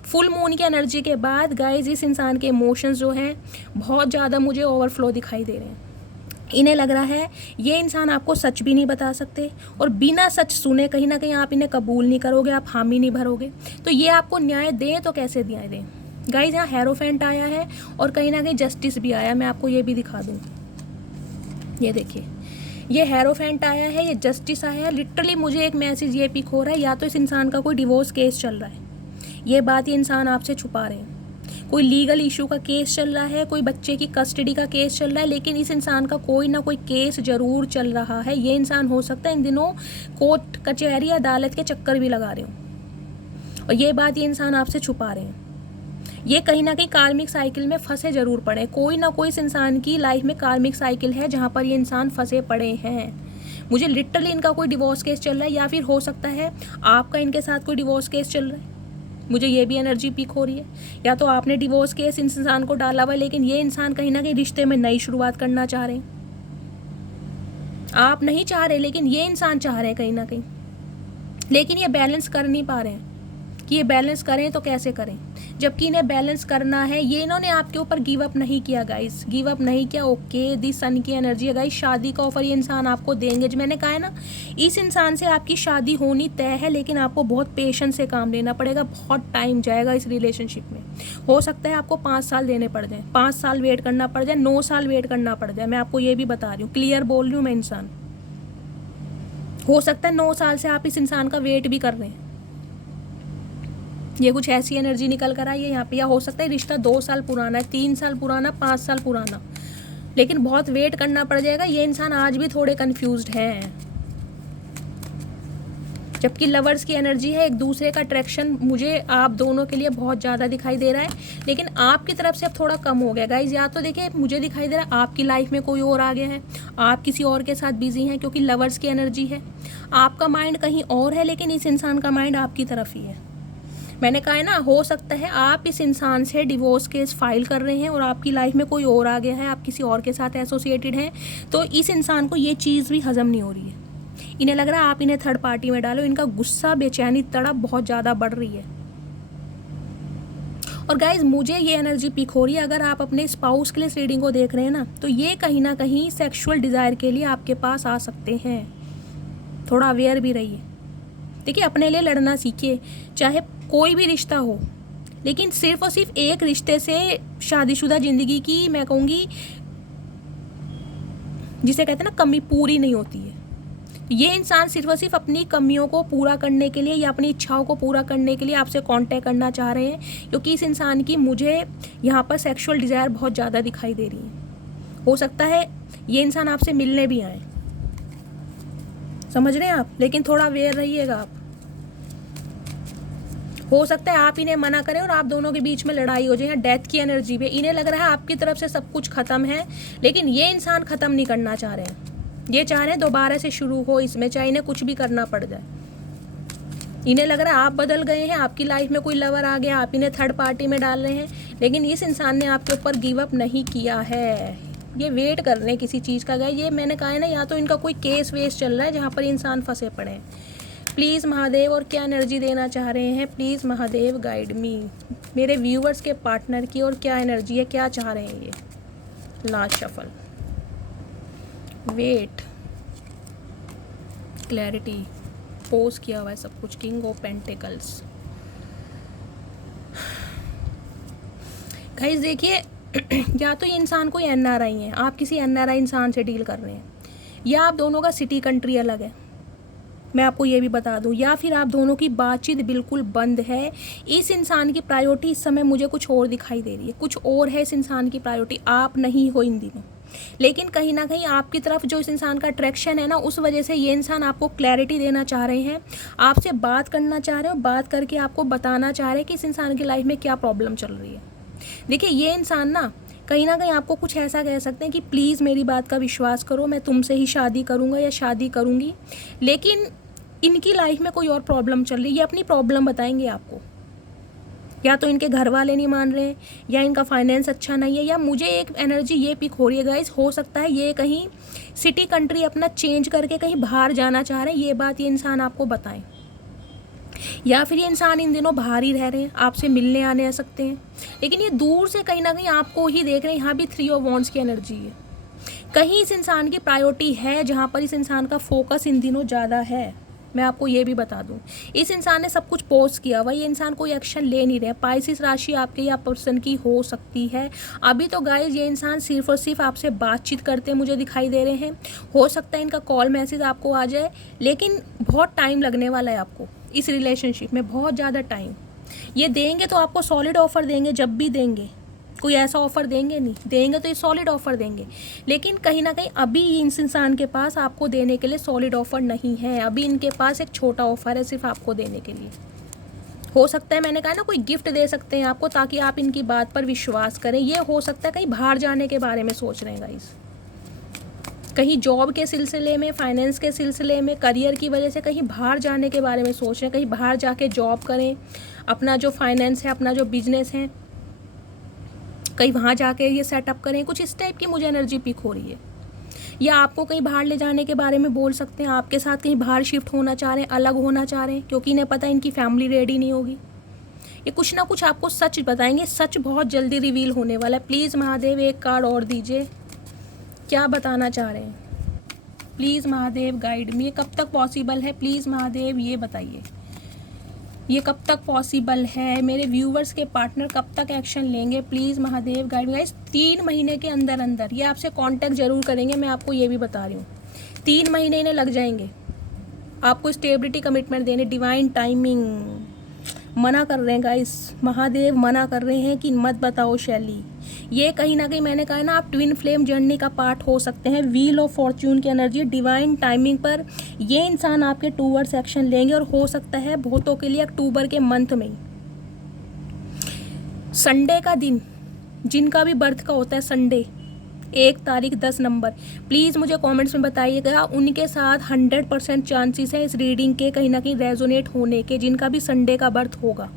फुल मून की एनर्जी के बाद गाइज इस इंसान के इमोशंस जो हैं बहुत ज़्यादा मुझे ओवरफ्लो दिखाई दे रहे हैं। इन्हें लग रहा है ये इंसान आपको सच भी नहीं बता सकते, और बिना सच सुने कहीं ना कहीं आप इन्हें कबूल नहीं करोगे, आप हामी नहीं भरोगे। तो ये आपको न्याय दें तो कैसे न्याय दें गाइज। यहाँ हेरोफेंट आया है और कहीं ना कहीं जस्टिस भी आया, मैं आपको ये भी दिखा दूँ। ये देखिए, ये हेरोफेंट आया है, ये जस्टिस आया है। लिटरली मुझे एक मैसेज ये पिक हो रहा है, या तो इस इंसान का कोई डिवोर्स केस चल रहा है, ये बात ये इंसान आपसे छुपा रहे हैं। कोई लीगल इशू का केस चल रहा है, कोई बच्चे की कस्टडी का केस चल रहा है, लेकिन इस इंसान का कोई ना कोई केस ज़रूर चल रहा है। ये इंसान हो सकता है इन दिनों कोर्ट कचहरी अदालत के चक्कर भी लगा रहे हो, और ये बात ये इंसान आपसे छुपा रहे हैं। ये कहीं ना कहीं कार्मिक साइकिल में फंसे जरूर पड़े, कोई ना कोई इस इंसान की लाइफ में कार्मिक साइकिल है जहाँ पर ये इंसान फंसे पड़े हैं। मुझे लिटरली इनका कोई डिवोर्स केस चल रहा है, या फिर हो सकता है आपका इनके साथ कोई डिवोर्स केस चल रहा है। मुझे ये भी एनर्जी पिक हो रही है, या तो आपने डिवोर्स केस इस इंसान को डाला हुआ है, लेकिन ये इंसान कहीं ना कहीं रिश्ते में नई शुरुआत करना चाह रहे हैं। आप नहीं चाह रहे, लेकिन ये इंसान चाह रहे हैं कहीं ना कहीं, लेकिन ये बैलेंस कर नहीं पा रहे हैं कि ये बैलेंस करें तो कैसे करें, जबकि इन्हें बैलेंस करना है। ये इन्होंने आपके ऊपर गिव अप नहीं किया गाइस, गिव अप नहीं किया। ओके, दी सन की एनर्जी है गाइस, शादी का ऑफर ये इंसान आपको देंगे। जो मैंने कहा है ना, इस इंसान से आपकी शादी होनी तय है, लेकिन आपको बहुत पेशेंस से काम लेना पड़ेगा, बहुत टाइम जाएगा इस रिलेशनशिप में। हो सकता है आपको 5 साल देने पड़ जाए, 5 साल वेट करना पड़ जाए, 9 साल वेट करना पड़ जाए। मैं आपको ये भी बता रही हूँ, क्लियर बोल रही हूँ मैं। इंसान हो सकता है 9 साल से आप इस इंसान का वेट भी कर रहे हैं, ये कुछ ऐसी एनर्जी निकल कर आई है यहाँ पे। या हो सकता है रिश्ता 2 साल पुराना है, 3 साल पुराना, 5 साल पुराना, लेकिन बहुत वेट करना पड़ जाएगा। ये इंसान आज भी थोड़े कंफ्यूज्ड हैं, जबकि लवर्स की एनर्जी है, एक दूसरे का अट्रैक्शन मुझे आप दोनों के लिए बहुत ज़्यादा दिखाई दे रहा है, लेकिन आपकी तरफ से अब थोड़ा कम हो गया गाइज। या तो देखिए मुझे दिखाई दे रहा है आपकी लाइफ में कोई और आ गया है, आप किसी और के साथ बिजी हैं, क्योंकि लवर्स की एनर्जी है। आपका माइंड कहीं और है, लेकिन इस इंसान का माइंड आपकी तरफ ही है। मैंने कहा है ना, हो सकता है आप इस इंसान से डिवोर्स केस फाइल कर रहे हैं और आपकी लाइफ में कोई और आ गया है, आप किसी और के साथ एसोसिएटेड हैं, तो इस इंसान को ये चीज़ भी हजम नहीं हो रही है। इन्हें लग रहा है आप इन्हें थर्ड पार्टी में डालो, इनका गुस्सा, बेचैनी, तड़प बहुत ज़्यादा बढ़ रही है। और गाइज मुझे ये एनर्जी पिक हो रही है, अगर आप अपने स्पाउस के लिए इस रीडिंग को देख रहे हैं ना, तो ये कहीं ना कहीं सेक्सुअल डिज़ायर के लिए आपके पास आ सकते हैं। थोड़ा अवेयर भी रहिए। देखिए अपने लिए लड़ना सीखिए, चाहे कोई भी रिश्ता हो, लेकिन सिर्फ और सिर्फ एक रिश्ते से शादीशुदा ज़िंदगी की, मैं कहूँगी जिसे कहते हैं ना, कमी पूरी नहीं होती है। ये इंसान सिर्फ और सिर्फ अपनी कमियों को पूरा करने के लिए या अपनी इच्छाओं को पूरा करने के लिए आपसे कांटेक्ट करना चाह रहे हैं, क्योंकि इस इंसान की मुझे यहाँ पर सेक्सुअल डिज़ायर बहुत ज़्यादा दिखाई दे रही है। हो सकता है ये इंसान आपसे मिलने भी आए, समझ रहे हैं आप, लेकिन थोड़ा अवेयर रहिएगा आप। हो सकता है आप इन्हें मना करें और आप दोनों के बीच में लड़ाई हो जाए, या डेथ की एनर्जी पे इन्हें लग रहा है आपकी तरफ से सब कुछ खत्म है, लेकिन ये इंसान ख़त्म नहीं करना चाह रहे हैं। ये चाह रहे हैं दोबारा से शुरू हो इसमें, चाहे इन्हें कुछ भी करना पड़ जाए। इन्हें लग रहा है आप बदल गए हैं, आपकी लाइफ में कोई लवर आ गया, आप इन्हें थर्ड पार्टी में डाल रहे हैं, लेकिन इस इंसान ने आपके ऊपर गिव अप नहीं किया है। ये वेट कर रहे हैं किसी चीज़ का। गए ये मैंने कहा है ना, या तो इनका कोई केस वेस चल रहा है जहाँ पर इंसान फंसे पड़े हैं। प्लीज़ महादेव, और क्या एनर्जी देना चाह रहे हैं, प्लीज़ महादेव गाइड मी। मेरे व्यूवर्स के पार्टनर की और क्या एनर्जी है, क्या चाह रहे हैं ये। Last shuffle, wait, clarity, pause किया हुआ है सब कुछ, किंग ऑफ पेंटिकल्स। गाइस देखिए, या तो ये इंसान कोई एनआरआई है, आप किसी एनआरआई इंसान से डील कर रहे हैं, या आप दोनों का सिटी कंट्री अलग है, मैं आपको ये भी बता दूं, या फिर आप दोनों की बातचीत बिल्कुल बंद है। इस इंसान की प्रायोरिटी इस समय मुझे कुछ और दिखाई दे रही है, कुछ और है इस इंसान की प्रायोरिटी, आप नहीं हो इन दिनों। लेकिन कहीं ना कहीं आपकी तरफ जो इस इंसान का अट्रैक्शन है ना, उस वजह से ये इंसान आपको क्लैरिटी देना चाह रहे हैं, आपसे बात करना चाह रहे हो, बात करके आपको बताना चाह रहे हैं कि इस इंसान की लाइफ में क्या प्रॉब्लम चल रही है। देखिए ये इंसान ना कहीं आपको कुछ ऐसा कह सकते हैं कि प्लीज़ मेरी बात का विश्वास करो, मैं तुमसे ही शादी करूँगा या शादी करूँगी, लेकिन इनकी लाइफ में कोई और प्रॉब्लम चल रही है। ये अपनी प्रॉब्लम बताएंगे आपको, या तो इनके घर वाले नहीं मान रहे हैं, या इनका फाइनेंस अच्छा नहीं है, या मुझे एक एनर्जी ये पिक हो रही है गाइस, हो सकता है ये कहीं सिटी कंट्री अपना चेंज करके कहीं बाहर जाना चाह रहे हैं, ये बात ये इंसान आपको बताएं। या फिर ये इंसान इन दिनों बाहर ही रह रहे हैं, आपसे मिलने आने आ सकते हैं, लेकिन ये दूर से कहीं ना कहीं आपको ही देख रहे हैं। यहाँ भी 3 ऑफ वॉन्ड्स की एनर्जी है। कहीं इस इंसान की प्रायोरिटी है जहाँ पर इस इंसान का फोकस इन दिनों ज़्यादा है। मैं आपको ये भी बता दूं, इस इंसान ने सब कुछ पोस्ट किया हुआ, ये इंसान कोई एक्शन ले नहीं रहे। पाइसिस राशि आपके या पर्सन की हो सकती है अभी तो गाइज। ये इंसान सिर्फ और सिर्फ आपसे बातचीत करते मुझे दिखाई दे रहे हैं। हो सकता है इनका कॉल मैसेज आपको आ जाए, लेकिन बहुत टाइम लगने वाला है आपको इस रिलेशनशिप में, बहुत ज़्यादा टाइम। ये देंगे तो आपको सॉलिड ऑफर देंगे, जब भी देंगे कोई ऐसा ऑफ़र देंगे नहीं, देंगे तो ये सॉलिड ऑफ़र देंगे, लेकिन कहीं ना कहीं अभी इस इंसान के पास आपको देने के लिए सॉलिड ऑफ़र नहीं है। अभी इनके पास एक छोटा ऑफ़र है सिर्फ आपको देने के लिए। हो सकता है मैंने कहा ना, कोई गिफ्ट दे सकते हैं आपको ताकि आप इनकी बात पर विश्वास करें। ये हो सकता है कहीं बाहर जाने के बारे में सोच रहे हैं गाइस, कहीं जॉब के सिलसिले में, फाइनेंस के सिलसिले में, करियर की वजह से कहीं बाहर जाने के बारे में सोच रहे हैं, कहीं बाहर जाके जॉब करें, अपना जो फाइनेंस है, अपना जो बिजनेस है, कहीं वहाँ जाके ये सेटअप करें। कुछ इस टाइप की मुझे एनर्जी पिक हो रही है। या आपको कहीं बाहर ले जाने के बारे में बोल सकते हैं, आपके साथ कहीं बाहर शिफ्ट होना चाह रहे हैं, अलग होना चाह रहे हैं, क्योंकि इन्हें पता है इनकी फैमिली रेडी नहीं होगी। ये कुछ ना कुछ आपको सच बताएंगे, सच बहुत जल्दी रिवील होने वाला है। प्लीज़ महादेव एक कार्ड और दीजिए, क्या बताना चाह रहे हैं प्लीज़ महादेव गाइड में। ये कब तक पॉसिबल है प्लीज़ महादेव ये बताइए, ये कब तक पॉसिबल है। मेरे व्यूवर्स के पार्टनर कब तक एक्शन लेंगे प्लीज़ महादेव गाइड। गाइस 3 महीने के अंदर अंदर ये आपसे कांटेक्ट जरूर करेंगे, मैं आपको ये भी बता रही हूँ। 3 महीने इन्हें लग जाएंगे आपको स्टेबिलिटी कमिटमेंट देने, डिवाइन टाइमिंग। मना कर रहे हैं गाइस, महादेव मना कर रहे हैं कि मत बताओ शैली। ये कहीं ना कहीं मैंने कहा ना, आप ट्विन फ्लेम जर्नी का पार्ट हो सकते हैं। व्हील ऑफ फॉर्च्यून की एनर्जी डिवाइन टाइमिंग पर ये इंसान आपके टूवर्ड्स एक्शन लेंगे, और हो सकता है बहुतों के लिए अक्टूबर के मंथ में, संडे का दिन, जिनका भी बर्थ का होता है संडे 1 तारीख 10 नंबर, प्लीज़ मुझे कमेंट्स में बताइएगा, उनके साथ 100% चांसेस है इस रीडिंग के कहीं ना कहीं रेजोनेट होने के, जिनका भी संडे का बर्थ होगा।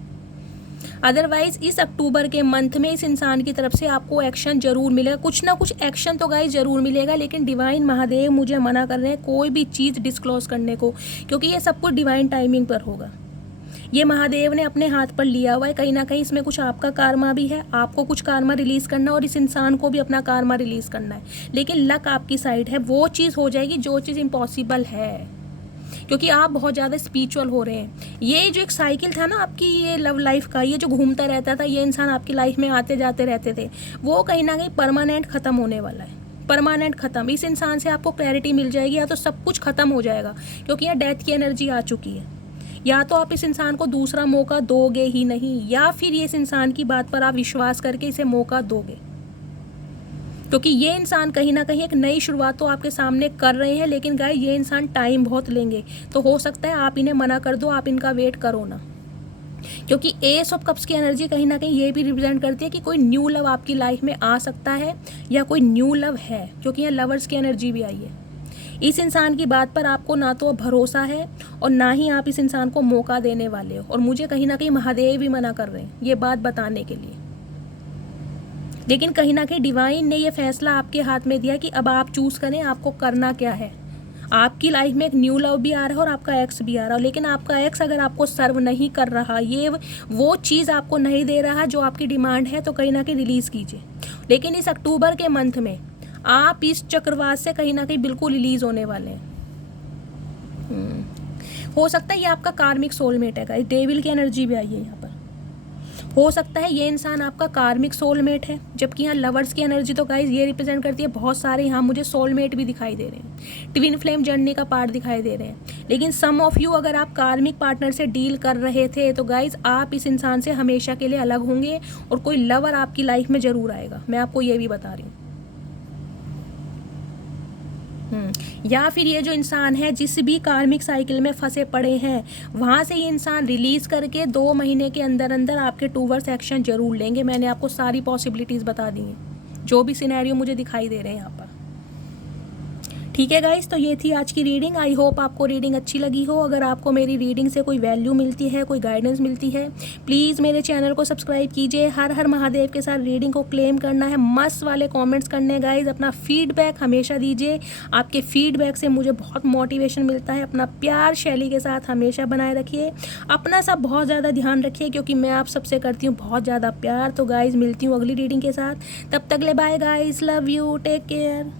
अदरवाइज इस अक्टूबर के मंथ में इस इंसान की तरफ से आपको एक्शन जरूर मिलेगा, कुछ ना कुछ एक्शन तो गाइस जरूर मिलेगा, लेकिन डिवाइन महादेव मुझे मना कर रहे हैं कोई भी चीज़ डिस्क्लोज करने को, क्योंकि ये सब कुछ डिवाइन टाइमिंग पर होगा। ये महादेव ने अपने हाथ पर लिया हुआ है, कहीं ना कहीं इसमें कुछ आपका कार्मा भी है, आपको कुछ कार्मा रिलीज़ करना और इस इंसान को भी अपना कार्मा रिलीज़ करना है। लेकिन लक आपकी साइड है, वो चीज़ हो जाएगी जो चीज़ इम्पॉसिबल है, क्योंकि आप बहुत ज़्यादा स्पिरिचुअल हो रहे हैं। ये जो एक साइकिल था ना आपकी, ये लव लाइफ का, ये जो घूमता रहता था, ये इंसान आपकी लाइफ में आते जाते रहते थे, वो कहीं ना कहीं परमानेंट ख़त्म होने वाला है, परमानेंट ख़त्म। इस इंसान से आपको क्लैरिटी मिल जाएगी, या तो सब कुछ ख़त्म हो जाएगा, क्योंकि यहाँ डेथ की एनर्जी आ चुकी है। या तो आप इस इंसान को दूसरा मौका दोगे ही नहीं, या फिर ये इस इंसान की बात पर आप विश्वास करके इसे मौका दोगे, क्योंकि ये इंसान कहीं ना कहीं एक नई शुरुआत तो आपके सामने कर रहे हैं, लेकिन गाइस ये इंसान टाइम बहुत लेंगे। तो हो सकता है आप इन्हें मना कर दो, आप इनका वेट करो ना, क्योंकि एस ऑफ कप्स की एनर्जी कहीं ना कहीं ये भी रिप्रेजेंट करती है कि कोई न्यू लव आपकी लाइफ में आ सकता है, या कोई न्यू लव है, क्योंकि यहाँ लवर्स की एनर्जी भी आई है। इस इंसान की बात पर आपको ना तो भरोसा है और ना ही आप इस इंसान को मौका देने वाले हो, और मुझे कहीं ना कहीं महादेव भी मना कर रहे हैं ये बात बताने के लिए। लेकिन कहीं ना कहीं डिवाइन ने ये फैसला आपके हाथ में दिया कि अब आप चूज़ करें आपको करना क्या है। आपकी लाइफ में एक न्यू लव भी आ रहा है और आपका एक्स भी आ रहा है, लेकिन आपका एक्स अगर आपको सर्व नहीं कर रहा, ये वो चीज़ आपको नहीं दे रहा जो आपकी डिमांड है, तो कहीं ना कहीं रिलीज़ कीजिए। लेकिन इस अक्टूबर के मंथ में आप इस चक्रवात से कहीं ना कहीं बिल्कुल रिलीज़ होने वाले हैं। हो सकता है ये आपका कार्मिक सोलमेट है गाइस, डेविल की एनर्जी भी आई है यहाँ पर। हो सकता है ये इंसान आपका कार्मिक सोलमेट है, जबकि यहाँ लवर्स की एनर्जी तो गाइस ये रिप्रेजेंट करती है बहुत सारे, यहाँ मुझे सोलमेट भी दिखाई दे रहे हैं, ट्विन फ्लेम जर्नी का पार्ट दिखाई दे रहे हैं। लेकिन सम ऑफ यू अगर आप कार्मिक पार्टनर से डील कर रहे थे, तो गाइस आप इस इंसान से हमेशा के लिए अलग होंगे, और कोई लवर आपकी लाइफ में ज़रूर आएगा, मैं आपको ये भी बता रही हूँ। या फिर ये जो इंसान है जिस भी कार्मिक साइकिल में फंसे पड़े हैं, वहाँ से ये इंसान रिलीज़ करके 2 महीने के अंदर अंदर आपके टूवर्ड्स एक्शन जरूर लेंगे। मैंने आपको सारी पॉसिबिलिटीज़ बता दी हैं, जो भी सिनेरियो मुझे दिखाई दे रहे हैं यहाँ पर। ठीक है गाइस, तो ये थी आज की रीडिंग। आई होप आपको रीडिंग अच्छी लगी हो। अगर आपको मेरी रीडिंग से कोई वैल्यू मिलती है, कोई गाइडेंस मिलती है, प्लीज़ मेरे चैनल को सब्सक्राइब कीजिए। हर हर महादेव के साथ रीडिंग को क्लेम करना है, मस्त वाले कमेंट्स करने हैं गाइस। अपना फीडबैक हमेशा दीजिए, आपके फीडबैक से मुझे बहुत मोटिवेशन मिलता है। अपना प्यार शैली के साथ हमेशा बनाए रखिए, अपना सब बहुत ज़्यादा ध्यान रखिए, क्योंकि मैं आप सबसे करती हूँ बहुत ज़्यादा प्यार। तो गाइज़ मिलती हूँ अगली रीडिंग के साथ, तब तक ले bye guys, love you, take care.